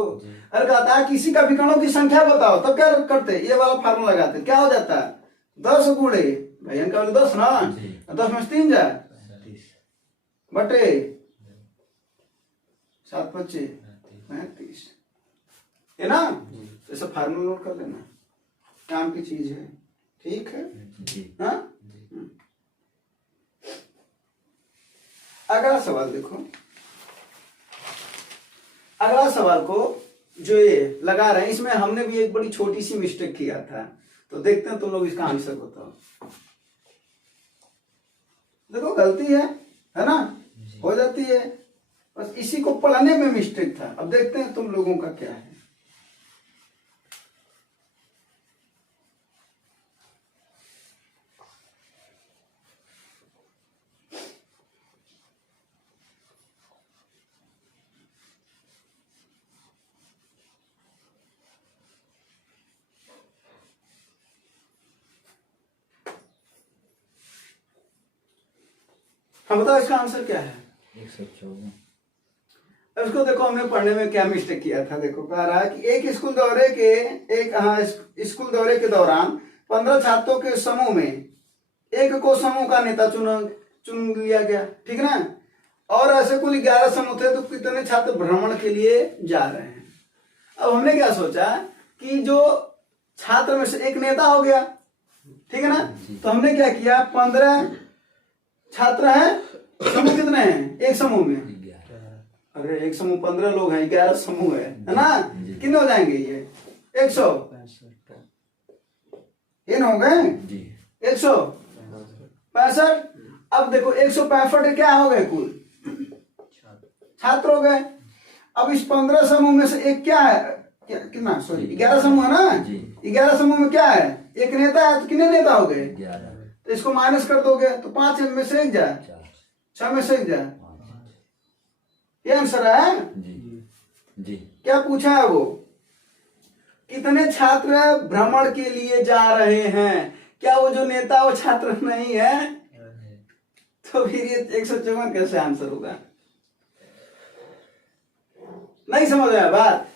अरे कहता है किसी का विकर्णों की संख्या बताओ, तब क्या करते ये वाला फार्मूला लगाते, क्या हो जाता 10 गुणे भाई n का वैल्यू 10 ना, 10 में से 3 जाए बटे 7 बचे 35 है ना, तो ऐसा फार्मूला नोट कर लेना, काम की चीज है, ठीक है जी। हाँ। अगला सवाल देखो, अगला सवाल को जो ये लगा रहे हैं इसमें हमने भी एक बड़ी छोटी सी मिस्टेक किया था, तो देखते हैं तुम लोग इसका आंसर बताओ। देखो गलती है ना, हो जाती है, बस इसी को पढ़ने में मिस्टेक था। अब देखते हैं तुम लोगों का क्या है। हम बताओ इसका आंसर क्या है। 154 अब इसको देखो हमने पढ़ने में क्या मिस्टेक किया था। देखो कह रहा है कि एक स्कूल दौरे के स्कूल दौरे के दौरान 15 छात्रों के समूह में एक को समूह का नेता चुन लिया गया, ठीक ना, और ऐसे कुल 11 समूह थे, तो कितने छात्र भ्रमण के लिए जा रहे हैं। अब हमने क्या सोचा कि जो छात्र में से एक नेता हो गया, ठीक है ना, तो हमने क्या किया 15 छात्र हैं, समूह कितने हैं एक समूह में, अरे एक समूह 15 लोग हैं, 11 समूह है ना, कितने हो जाएंगे ये 165 हो गए 165। अब देखो 165 क्या हो गए कुल छात्र हो गए। अब इस 15 समूह में से एक क्या है, कितना सॉरी 11 समूह है ना, 11 समूह में क्या है एक नेता है, तो कितने नेता हो गए, तो इसको माइनस कर दोगे तो 5 में से एक जाए, 6 में से एक जाए, ये आंसर है जी। क्या पूछा है वो, कितने छात्र भ्रमण के लिए जा रहे हैं, क्या वो जो नेता वो छात्र नहीं है, तो फिर ये 154 कैसे आंसर होगा। नहीं समझ आया बात,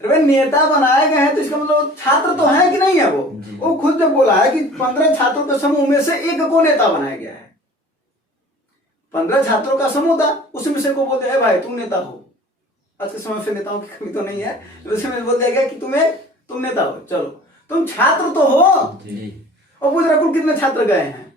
अरे नेता बनाए गए हैं तो इसका मतलब छात्र तो है कि नहीं है। वो खुद जब बोला है कि 15 छात्रों के समूह में से एक को नेता बनाया गया है, 15 छात्रों का समूह था, उसमें से को बोलते हैं भाई तुम नेता हो। आज के समय से नेताओं की कमी तो नहीं है, उसमें बोल दिया गया कि तुम नेता हो, चलो तुम छात्र तो हो। और पूछ रहा कुल कितने छात्र गए हैं,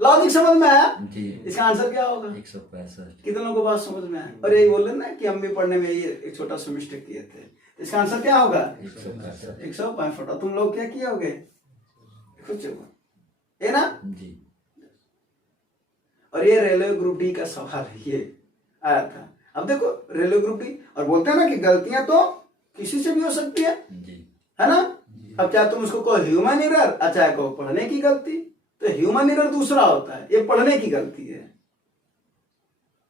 लॉजिक समझ में आया, इसका आंसर क्या होगा 165। कितनों को बात समझ में आया। और यही बोल रहे ना कि हम भी पढ़ने में ये एक छोटा सा मिस्टेक किए थे, इसका आंसर क्या होगा 165। तुम लोग क्या किए होगे कुछ ये ना जी। और ये रेलवे ग्रुप डी का सवाल ये आया था। अब देखो रेलवे ग्रुप डी, और बोलते हैं ना कि गलतियां तो किसी से भी हो सकती है ना। अब चाहे तुम उसको कहो ह्यूमन एरर, चाहे कहो पढ़ने की गलती, तो ह्यूमन एरर दूसरा होता है, ये पढ़ने की गलती है,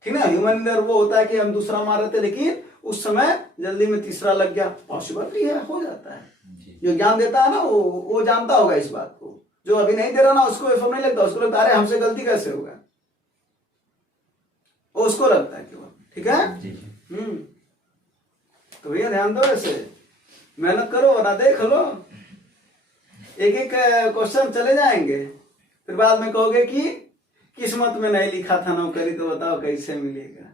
ठीक ना। ह्यूमन एरर वो होता है कि हम दूसरा मार रहे थे लेकिन उस समय जल्दी में तीसरा लग गया, पॉसिबल भी है, हो जाता है। जो ज्ञान देता है ना वो जानता होगा इस बात को, जो अभी नहीं दे रहा ना उसको ऐसा नहीं लगता, उसको लगता है अरे हमसे गलती कैसे होगा, वो उसको लगता है केवल, ठीक है। तो भैया ध्यान दो, ऐसे मेहनत करो वरना देख लो, एक एक क्वेश्चन चले जाएंगे, फिर बाद में कहोगे कि किस्मत में नहीं लिखा था नौकरी, तो बताओ कैसे मिलेगा।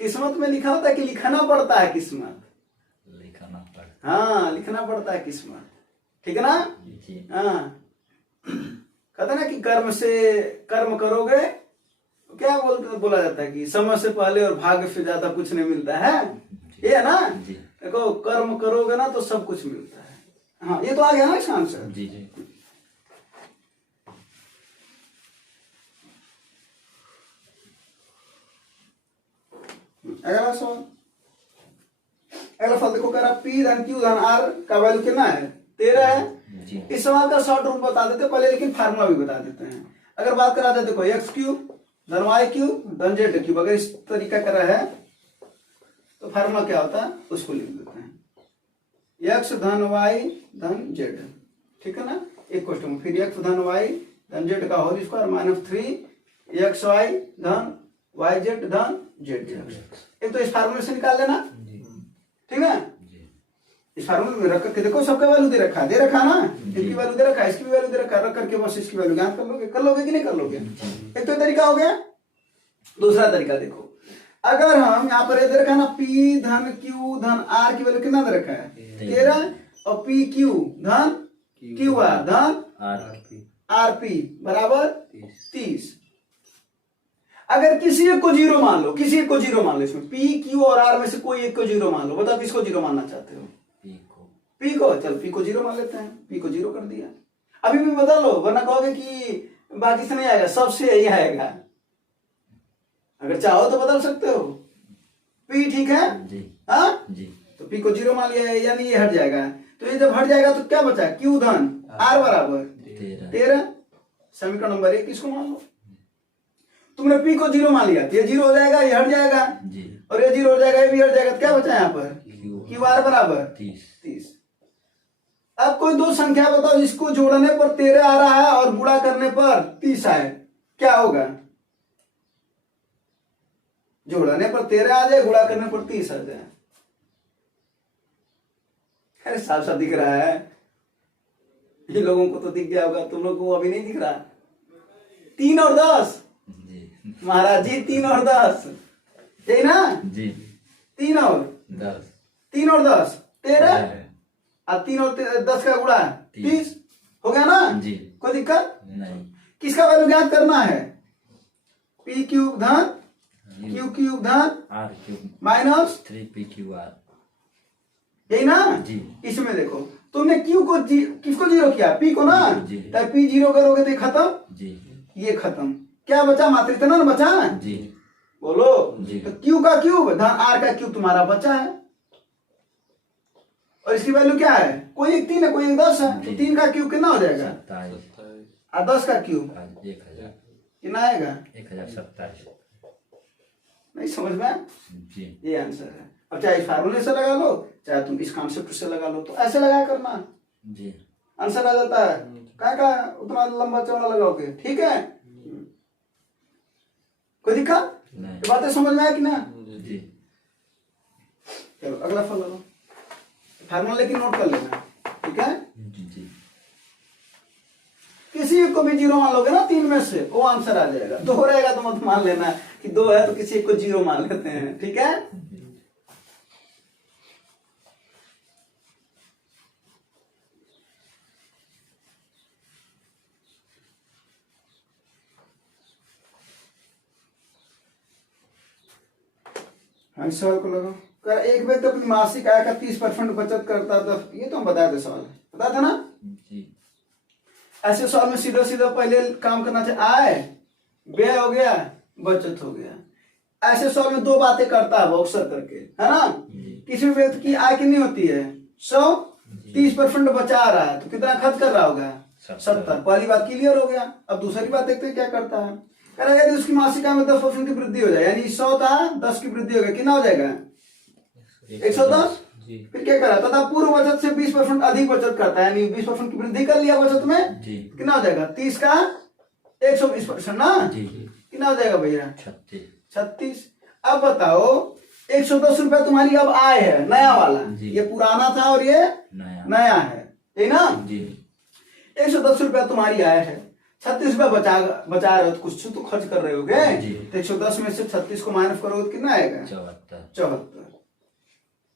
किस्मत में लिखा होता है कि लिखना पड़ता है, किस्मत लिखना पड़ता, हाँ लिखना पड़ता है किस्मत, ठीक है ना। हाँ कहते ना कि कर्म से कर्म करोगे, क्या बोला जाता है कि समय से पहले और भाग्य से ज्यादा कुछ नहीं मिलता है, ये है ना। देखो कर्म करोगे ना तो सब कुछ मिलता है। हाँ ये तो आ गया ना इसका आंसर। जी। अगला सवाल, अगला सवाल देखो कह रहा पी धन क्यू धन आर का वैल्यू कितना है 13 है, जी इस सवाल का शॉर्ट रूप बता देते पहले, लेकिन फार्मूला भी बता देते हैं। अगर बात करा देते कोई एक्स क्यूब धन वाई क्यूब धन जेड क्यूब, अगर इस तरीका करा है तो फार्मूला क्या होता है उसको लिख देते हैं, एक्स धन वाई धन जेड, ठीक है ना। एक क्वेश्चन फिर एक्स धन वाई धन जेड का whole square minus 3 X Y धन वाई जेड धन जेड एक्स। एक तो इस फार्मूले से निकाल लेना, ठीक है। इस फार्मूले में रख करके देखो, सबका वैल्यू दे रखा है, दे रखा ना, इनकी वैल्यू दे रखा है, इसकी भी वैल्यू दे रखा है, रख करके बस इसकी वैल्यू ज्ञात कर लोगे कि नहीं कर लोगे। एक तो तरीका हो गया। दूसरा तरीका देखो, अगर हम यहाँ पर दे रखा है ना पी धन क्यू धन आर की वैल्यू कितना दे रखा है 13 और पी क्यू धन क्यू आर धन आर पी बराबर 30। अगर किसी एक को जीरो मान लो, किसी एक को जीरो मान लो, इसमें पी क्यू और आर में से कोई एक को जीरो मान लो, बताओ किसको जीरो मानना चाहते हो। पी को, चल पी को जीरो मान लेते हैं, पी को जीरो कर दिया। अभी भी बदल लो, वरना कहोगे कि बाकी से नहीं आएगा, सबसे यही आएगा। अगर चाहो तो बदल सकते हो। पी ठीक है हाँ जी, तो पी को जीरो मान लिया है, यानी ये हट जाएगा। तो ये जब हट जाएगा तो क्या बचा, क्यू धन आर बराबर 13। समीकरण नंबर 1 किसको मान लो। तुमने पी को जीरो मान लिया, ये जीरो हो जाएगा, ये हट जाएगा जी, और ये जीरो हो जाएगा, ये भी हट जाएगा, तो क्या बचा यहाँ पर क्यू आर बराबर 30। अब कोई दो संख्या बताओ जिसको जोड़ने पर 13 आ रहा है और गुणा करने पर 30 आए, क्या होगा। जोड़ने पर 13 आ जाए, गुणा करने पर 30 आ जाए। अरे साफ साफ दिख रहा है, ये लोगों को तो दिख गया होगा, तुम लोग को अभी नहीं दिख रहा। 3 और 10 महाराज जी, 3 और 10 यही ना जी, 3 और 10 13 और 3 और 10 का गुणा 30 हो गया ना जी, कोई दिक्कत नहीं। किसका वैल्यू ज्ञात करना है, पी क्यूब धन क्यू क्यूब धन R cube minus 3 Q R, यही ना जी। इसमें देखो तुमने क्यू को किसको जीरो किया, पी को ना, तो पी जीरो करोगे तो खत्म जी, ये खत्म, क्या बचा मात्र इतना ना बचा जी, बोलो जी। तो क्यू का क्यूब धन आर का क्यूब तुम्हारा बचा है, और इसकी वैल्यू क्या है, कोई एक 3 है कोई एक 10 है, तो 3 का क्यूब कितना हो जाएगा 27 और 10 का क्यूब 1000 कितना आएगा 1027। नहीं समझ में जी, ये आंसर है। अब चाहे इस फार्मूले से लगा लो, चाहे तुम इस कॉन्सेप्ट से लगा लो, तो ऐसे लगा करना जी, आंसर आ जाता है। क्या उतना लंबा चौड़ा लगाओगे, ठीक है। कोई दिक्कत नहीं, बातें समझ में आया कि ना जी। चलो अगला फल लो, फार्मूला लेकिन नोट कर लेना, ठीक है जी। किसी को भी जीरो मान लोगे ना 3 में से, वो आंसर आ जाएगा। 2 रहेगा तो मत मान लेना कि 2 है तो किसी एक को जीरो मान लेते हैं, ठीक है। हाँ इस सवाल को लगाओ। कर एक व्यक्ति अपनी मासिक आय का 30% बचत करता था, ये तो हम बताए थे, सवाल पता था ना जी। ऐसे सवाल में सीधा सीधा पहले काम करना चाहिए, आय व्यय हो गया बचत हो गया। ऐसे सवाल में 2 बातें करता है वो अक्सर करके, है ना। किसी भी व्यक्ति की आय कितनी होती है 100, 30% बचा रहा है तो कितना खर्च कर रहा होगा 70। पहली बात क्लियर हो गया। अब दूसरी बात देखते हैं क्या करता है। कह रहा है यदि उसकी मासिक आय में 10% की वृद्धि हो जाए, यानी 100 था 10 की वृद्धि हो गई, कितना हो जाएगा 110। फिर क्या करा, तथा पूर्व बचत से 20% अधिक बचत करता है, यानी 20% की वृद्धि कर लिया बचत में, कितना हो जाएगा 30 का 120% ना जी। कितना हो जाएगा भैया 36। अब बताओ 110 रुपया तुम्हारी अब आय है, नया वाला, ये पुराना था और ये नया है, यही ना जी। 110 रुपया तुम्हारी आय है, 36 रुपया बचा रहे हो, तो कुछ तो खर्च कर रहे होगे, तो 110 में से 36 को माइनस करोगे तो कितना आएगा 74,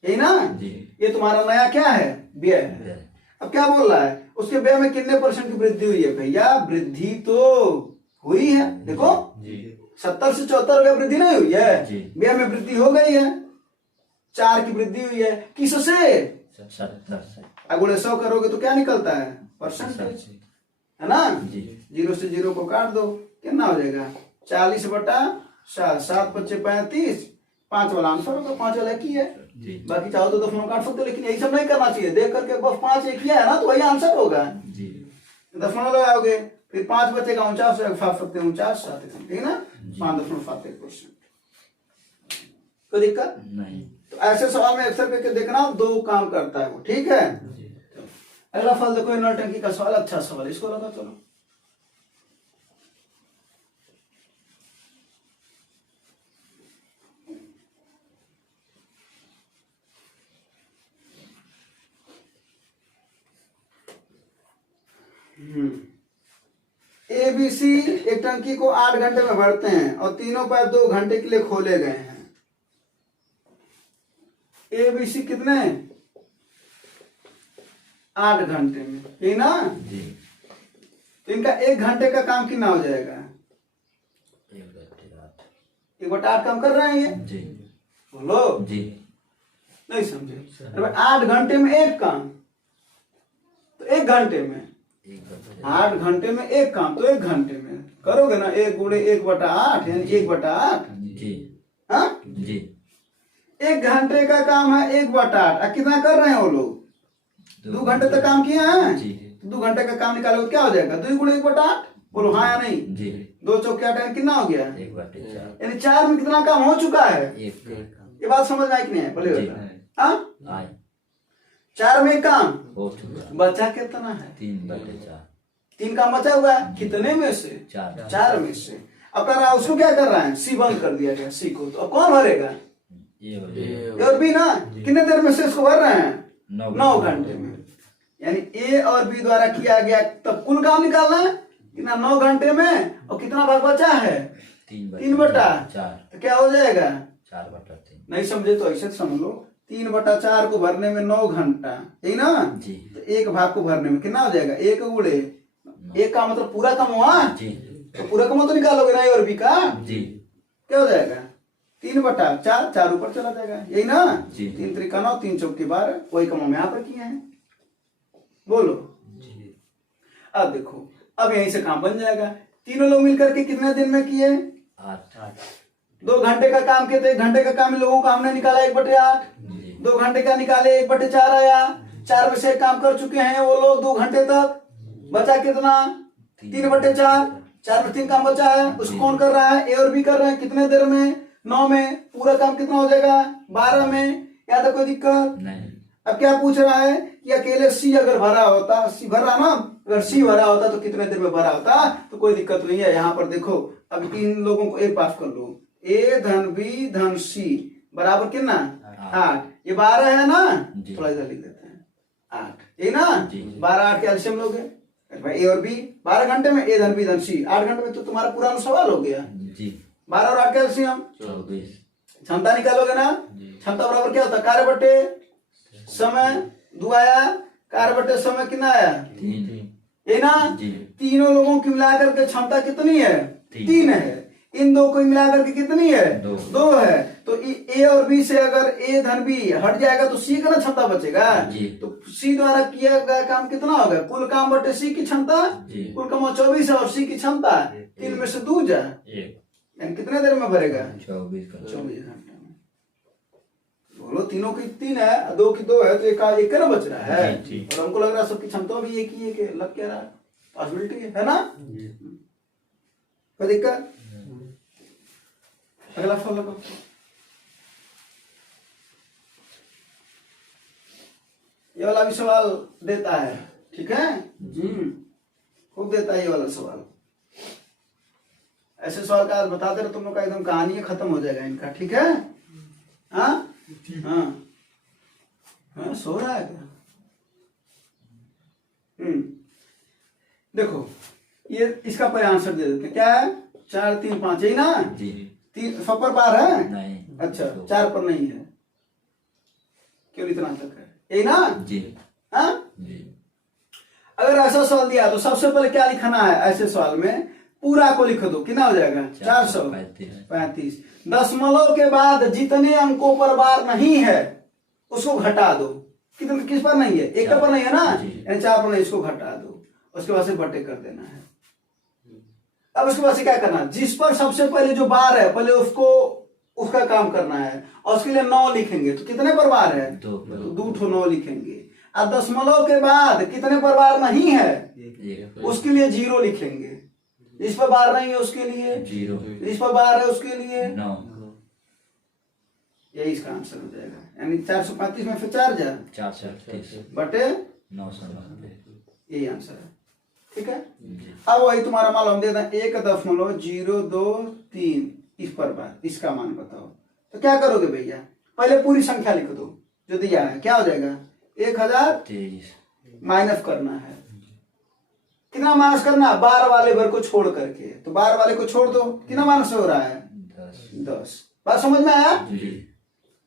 यही ना जी। ये तुम्हारा नया क्या है व्यय है। अब क्या बोल रहा है, उसके व्यय में कितने % की वृद्धि हुई है भैया, वृद्धि तो हुई है, देखो 70 से 74 का वृद्धि नहीं हुई है, व्यय में वृद्धि हो गई है, 4 की वृद्धि हुई है, किससे 70 से। अगर 100 करोगे तो क्या निकलता है परसेंटेज, है ना जी। 0 से 0 को काट दो, कितना हो जाएगा 40/7, 7 × 5 = 35, 5 वाला आंसर होगा, 5 वाला की है जी बाकी चाहो तो दशमलव काट सकते हो, लेकिन यही सब नहीं करना चाहिए। देख करके बस 5 एक किया है ना तो वही आंसर होगा। जी दशमलव लगाओगे फिर 5 बचेगा 49 फाड़ सकते हैं 49 ठीक है ना, 5.71%। कोई दिक्कत नहीं। तो ऐसे सवाल में अक्सर करके देखना 2 काम करता है वो, ठीक है। अगला सवाल देखो, नल टंकी का सवाल, अच्छा सवाल, इसको लगा चलो। ABC एक टंकी को 8 घंटे में भरते हैं और तीनों पाइप 2 घंटे के लिए खोले गए हैं। ABC कितने 8 घंटे में, ये ना जी तो इनका 1 घंटे का काम कितना हो जाएगा? 1/8 काम कर रहे हैं ये, जी बोलो जी नहीं समझे? अरे भाई 8 घंटे में एक काम, तो 1 घंटे में 8 घंटे में एक काम, तो 1 घंटे में करोगे ना 1 गुणे 1/8 यानी 1/8। जी हाँ जी 1 घंटे का काम है 1/8। कितना कर रहे हैं वो लोग? 2 घंटे तक काम किए हैं। जी 2 घंटे का काम निकालो तो क्या हो जाएगा? 2 गुणे 1/8, बोलो हाँ या नहीं? जी 2 चौके 8 कितना हो गया? 1/4 यानी 4 में कितना काम हो चुका है? एक ये बात समझ में आई कि नहीं है? बोले जी। हाँ आए 4 में काम हो चुका। बचा कितना है? 3/4 3 काम बचा हुआ है कितने में से? 4 में से। अब कर रहा है उसको क्या कर रहा है? सी बंद कर दिया गया सी को, तो अब कौन भरेगा? ए और बी ना। कितने देर में से इसको भर रहे हैं? 9 घंटे में। यानी ए और बी द्वारा किया गया तब कुल काम निकालना है कितना? 9 घंटे में। और कितना भाग बचा है? 3/4। तो क्या हो जाएगा? 4/3। नहीं समझे तो ऐसे समझ लो, 3/4 को भरने में 9 घंटा, यही ना जी। तो 1 भाग को भरने में कितना हो जाएगा? 1 गुणे 1 का मतलब पूरा कम हुआ जी तो पूरा कम तो निकालोगे ना ए और बी का, जी क्या हो जाएगा? 3/4, 4 ऊपर चला जाएगा, यही ना जी। 3 त्रिका 9, 3 चौके 12, वही कम हम यहाँ पर किए हैं। बोलो अब देखो, अब यहीं से काम बन जाएगा। तीनों लोग मिलकर के कितने दिन में किए? 8 2 घंटे का काम किए थे। 1 घंटे का काम इन लोगों को हमने निकाला 1/8। जी 2 घंटे का निकाले 1/4 आया। 4 में से काम कर चुके हैं वो लोग 2 घंटे तक। बचा कितना? 3/4। 4 में 3 काम बचा है, उसको कौन कर रहा है? ए और बी कर रहे हैं। कितने देर में? 9 में। पूरा काम कितना हो जाएगा? 12 में। या तो कोई दिक्कत नहीं। अब क्या पूछ रहा है कि अकेले सी अगर भरा होता, सी भरा ना, अगर सी भरा होता तो कितने देर में भरा होता? तो कोई दिक्कत नहीं है। यहाँ पर देखो, अब इन लोगों को एक पास कर लो, ए धन बी धन सी बराबर कितना? 8। ये 12 है ना, थोड़ा इधर लिख देते हैं 8, ये ना 12 8 के एलसीएम लोगे भाई, ए और बी 12 घंटे में, ए धन बी धन सी 8 घंटे में, तो तुम्हारा पूरा सवाल हो गया। जी 12 और 8 का एलसीएम 24। क्षमता निकालोगे ना, क्षमता बराबर क्या होता है? कार्य बटे समय। 2 आया, कार्य बटे समय कितना आया? 3। ये ना जी। तीनों लोगों की मिलाकर के क्षमता कितनी है? 3 है। इन 2 को मिलाकर के कितनी है? 2 है। तो ए और बी से अगर ए धन बी हट जाएगा तो सी का ना क्षमता बचेगा। तो सी द्वारा किया गया काम कितना होगा? कुल काम बटे सी की क्षमता। कुल काम 24 है और सी की क्षमता 3 में से 2 जा, यानी कितने देर में भरेगा? 24 घंटे में। बोलो तीनों की 3 है, 2 की 2 है, तो एक ना बच रहा है। और हमको लग रहा है सबकी क्षमता भी एक ही है, लग क्या रहा है? पॉसिबिलिटी है ना? कोई दिक्कत? अगला सवाल लगाओ। ये वाला भी सवाल देता है, ठीक है? खूब देता है ये वाला सवाल। ऐसे सवाल का आज बताते रहो, तुम लोग का एकदम कहानी खत्म हो जाएगा इनका, ठीक है? हाँ हाँ हाँ, सो रहा है क्या? देखो ये इसका पहले आंसर दे देते, क्या है? 4 3 5 यही ना जी। 3 पर बार है नहीं। अच्छा 4 पर नहीं है, केवल इतना तक है, यही ना जी। हाँ जी। अगर ऐसा सवाल दिया तो सबसे पहले क्या लिखना है? ऐसे सवाल में पूरा को लिख दो, कितना हो जाएगा? 435। दशमलव के बाद जितने अंकों पर बार नहीं है उसको घटा दो। कितने किस पर नहीं है? 1 पर नहीं है ना, यानी 4 पर नहीं, इसको घटा दो। उसके बाद से बटे कर देना है। अब उसके बाद से क्या करना? जिस पर सबसे पहले जो बार है पहले उसको उसका काम करना है और उसके लिए 9 लिखेंगे तो कितने पर बार है? दो पर। तो 2 ठो 9 लिखेंगे। अब दशमलव के बाद कितने पर बार नहीं है? एक उसके लिए 0 लिखेंगे। इस पर बार नहीं है उसके लिए 0 इस पर बार है उसके लिए 9 यही इसका आंसर हो जाएगा। यानी 435 में फिर 4 जा 436 बटे 990 यही आंसर है। ठीक है, जी अब वही तुम्हारा मान हम दे दें 1.023 इस पर बार, इसका मान बताओ। तो क्या करोगे भैया, पहले पूरी संख्या लिख दो जो दिया है। क्या हो जाएगा? 1000 23 माइनस करना है। कितना माइनस करना? 12 वाले भर को छोड़ करके। तो 12 वाले को छोड़ दो, कितना माइनस हो रहा है? 10। बात समझ में आया? जी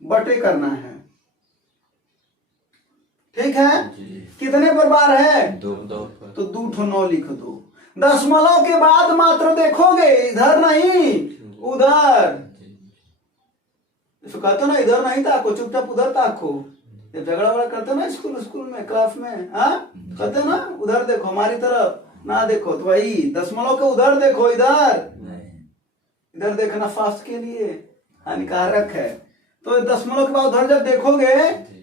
बटे करना है। ठीक है, जी कितने पर बार है? 2 तो 2 ठो 9 लिख दो। दशमलव के बाद मात्र देखोगे, इधर नहीं उधर। इसको कहते हो ना इधर नहीं ताको, चुपचाप उधर ताको। जब झगड़ा वगड़ा करते हो ना स्कूल में क्लास में, हाँ कहते हो ना उधर देखो, हमारी तरफ ना देखो। तो वही दशमलव के उधर देखो, इधर इधर देखना फास्ट के लिए हानिकारक है। तो दशमलव के बाद उधर जब देखोगे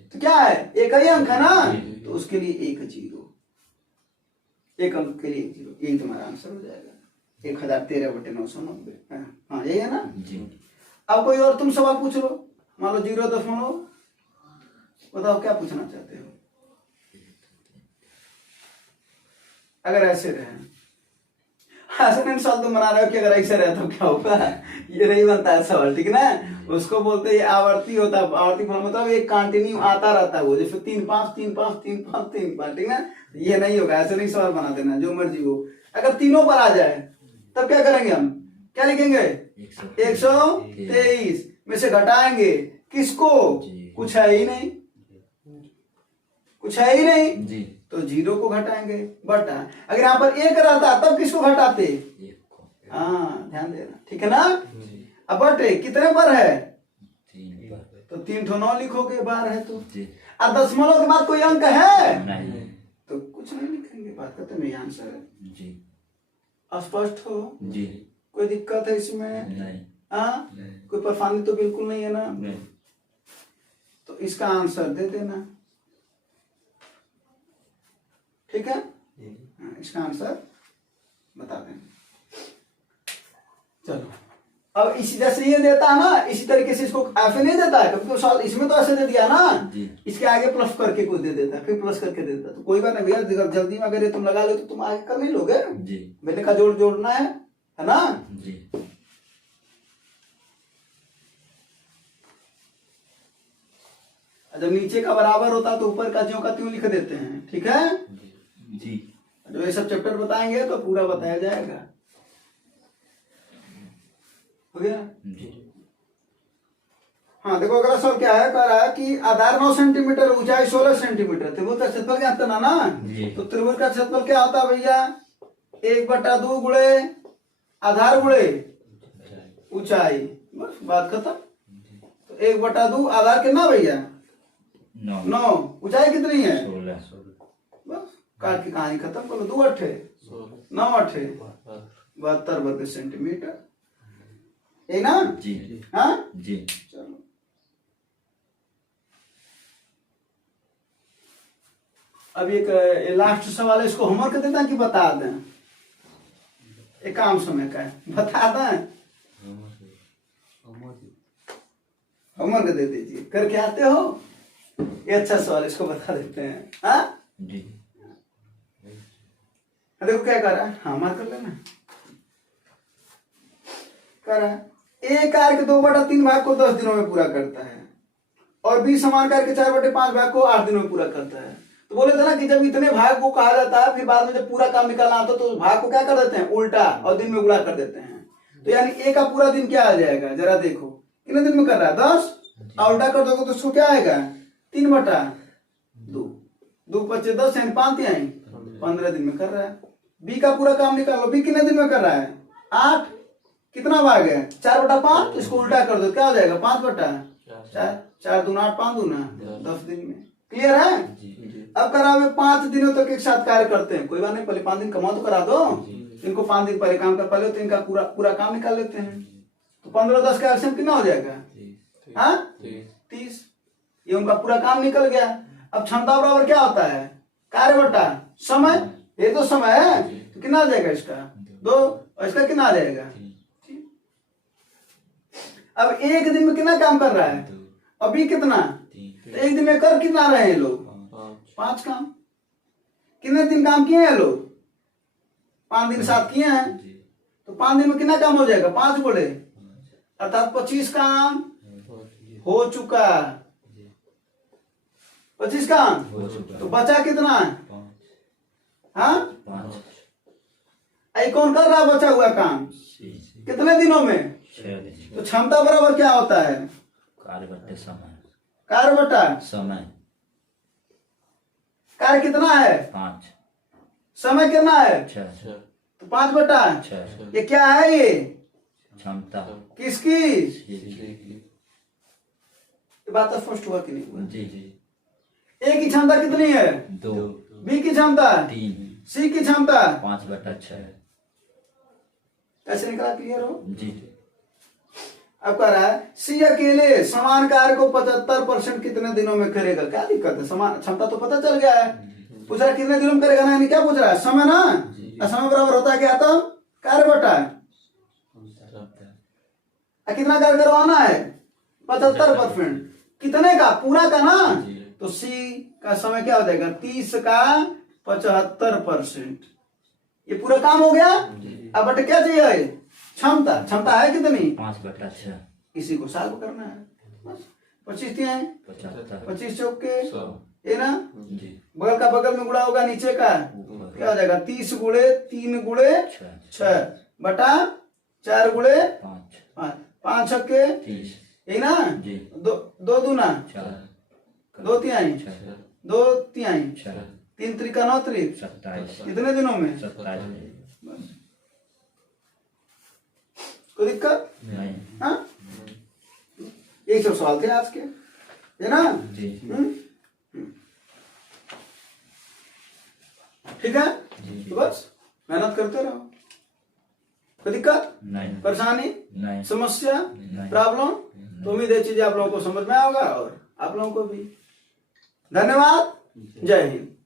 तो क्या है? एक ही अंक है ना, तो उसके लिए 1 0, एक अंक के लिए 1 0, यही तुम्हारा आंसर हो जाएगा। 1013 बटे 990। हाँ यही है ना जी। अब कोई और तुम सवाल पूछ लो। मान लो 0 दशमलव, बताओ क्या पूछना चाहते हो? अगर ऐसे रहे, ऐसे नहीं सवाल तुम बना रहे हो कि अगर ऐसे रहे तो क्या होगा, ये नहीं बनता है सवाल, ठीक ना। उसको बोलते हैं आवर्ती होता है। आवर्ती मतलब एक कंटिन्यू आता रहता है वो, जैसे 3 5 3 5 3 5 3 5, ठीक ना। ये नहीं होगा, ऐसे नहीं सवाल बना देना, जो मर्जी हो। अगर तीनों पर आ जाए तब क्या करेंगे हम? क्या लिखेंगे? 123 में से घटाएंगे किसको? कुछ है ही नहीं, कुछ है ही नहीं जी तो 0 को घटाएंगे बटा। अगर यहाँ पर 1 रहता तब किसको घटाते? एक को हाँ ध्यान देना, ठीक है ना। अब बटे कितने पर है? 3 पर तो 3 ठो 9 लिखोगे, बार है तो। जी अब दशमलव के बाद कोई अंक है नहीं तो कुछ नहीं लिखेंगे, बात खत्म, ये आंसर है। जी स्पष्ट हो? जी कोई दिक्कत है इसमें? नहीं हाँ, कोई परेशानी तो बिल्कुल नहीं है ना। नहीं तो इसका आंसर दे देना, ठीक है। हाँ, इसका आंसर बता देना। चलो, अब इसी जैसे ये देता है ना, इसी तरीके से इसको ऐसे नहीं देता है कभी तो, इसमें तो ऐसे दे दिया ना, जी इसके आगे प्लस करके कुछ दे देता है, फिर प्लस करके दे देता है। तो कोई बात नहीं भैया, जल्दी में अगर ये तुम लगा लो तो तुम आगे कर नहीं लोगे। जी मैंने कहा जोड़ना है ना। जी जब नीचे का बराबर होता तो ऊपर का ज्यों का त्यों लिख देते हैं, ठीक है। जी जब ये सब चैप्टर बताएंगे तो पूरा बताया जाएगा। हो गया? जी हाँ देखो, अगला सवाल क्या है, कह रहा है कि आधार 9 सेंटीमीटर, ऊंचाई 16 सेंटीमीटर, त्रिभुज का क्षेत्रफल क्या होता ना। जी। तो त्रिभुज का क्षेत्रफल क्या होता है भैया? 1/2 गुणे आधार गुणे ऊंचाई, बस बात खत्म। तो 1/2 आधार कितना भैया? 9। ऊंचाई कितनी है? 16 बस काट की कहानी खत्म कर लो। 2 अट्ठे 9 अट्ठे 72 वर्ग सेंटीमीटर, यही ना। जी हाँ जी चलो, अब एक लास्ट सवाल है, इसको होमवर्क देता कि बता दें? एक काम समय का है, बता दें? होमवर्क दे दीजिए, करके आते हो। ये अच्छा सवाल, इसको बता देते हैं। हाँ जी देखो क्या कर रहा है, हाँ मार कर लेना। कर रहा है एक कार्य के 2/3 भाग को 10 दिनों में पूरा करता है और बी समान कार्य के 4/5 भाग को 8 दिनों में पूरा करता है। तो बोले थे ना कि जब इतने भाग को कहा जाता है, फिर बाद में जब पूरा काम निकालना आता है तो भाग को क्या कर देते हैं? उल्टा, और दिन में गुणा कर देते हैं। तो यानी ए का पूरा दिन क्या आ जाएगा, जरा देखो कितने दिन में कर रहा है? 10, और उल्टा कर दोगे तो उसको क्या आएगा? 3/2। 2 × 5 = 10, यानी 5 तिहाई 15 दिन में कर रहा है। बी का पूरा काम निकालो, बी कितने दिन में कर रहा है? 8। कितना भाग है? 4/5, इसको उल्टा कर दो, क्या हो जाएगा? 5/4। 4 दूना 8, 5 दूना 10 दिन में। क्लियर है? अब करा में 5 दिनों तक एक साथ कार्य करते हैं, कोई बात नहीं, पहले 5 दिन कमा तो करा दो। इनको 5 दिन पहले काम कर, पहले तो इनका पूरा काम निकाल लेते हैं। तो 15 10 का एलसीएम कितना हो जाएगा? हाँ 30। ये उनका पूरा काम निकल गया। अब क्षमता बराबर क्या होता है? कार्य बटा समय। ये तो समय है, तो कितना आ जाएगा इसका? 2। और इसका कितना आ जाएगा? अब एक दिन में कितना काम कर रहा है? अभी कितना? तो एक दिन में कर कितना रहे हैं लोग? 5 काम। कितने दिन काम किए हैं लोग? 5 दिन साथ किए हैं, तो 5 दिन में कितना काम हो जाएगा? 5 बोले, अर्थात 25 काम हो चुका। 25 काम, तो बचा कितना? हाँ, आई कौन कर रहा बचा हुआ काम? कितने दिनों में? तो क्षमता बराबर क्या होता है? कार्य बटे समय। कार्य बटा समय। कार्य कितना है? 5। समय कितना है? 6। तो 5 बटा 6। ये क्या है? ये क्षमता किसकी? जी ये बात तो स्पष्ट हुआ कि नहीं हुआ? जी। ए की क्षमता कितनी है? 2। बी की क्षमता 3। सी की क्षमता 5/6। कैसे निकला? क्लियर हो? जी। अब कह रहा है सी अकेले समान कार्य को 75% कितने दिनों में करेगा? क्या दिक्कत है? समान क्षमता तो पता चल गया है। पूछ रहा है कितने दिनों में करेगा ना, यानी क्या पूछ रहा है? समय ना। और समय बराबर होता है क्या? तो कार्य बटा कितना कार्य करवाना है? 75%। कितने का? पूरा का ना। तो सी का समय क्या हो जाएगा? 30 का 75%। ये पूरा काम हो गया। अब बट क्या चाहिए? क्षमता। क्षमता है कितनी? 5/6। इसी को सॉल्व करना है बस। 25 दिए हैं, 75। 25 चौक के ये ना, जी। बगल का बगल में गुणा होगा नीचे का, क्या हो जाएगा? 30 गुणे 3 गुणे 6 बटा 4 गुणे 5। 5 छक्के 30। यही ना। जी। 2 दूना 4। 2 तिहाई 2 तिहाई 3 त्रिका 9 त्रिक 27। कितने दिनों में? 27। बस। कोई दिक्कत? नहीं। हाँ, यही सब सवाल थे आज के, है ना? जी। ठीक है, जी। तो बस मेहनत करते रहो। कोई दिक्कत? नहीं। परेशानी? नहीं। समस्या? नहीं। प्रॉब्लम? तो उम्मीद है चीजें आप लोगों को समझ में आएगा और आप लोगों को भी। धन्यवाद। जय हिंद।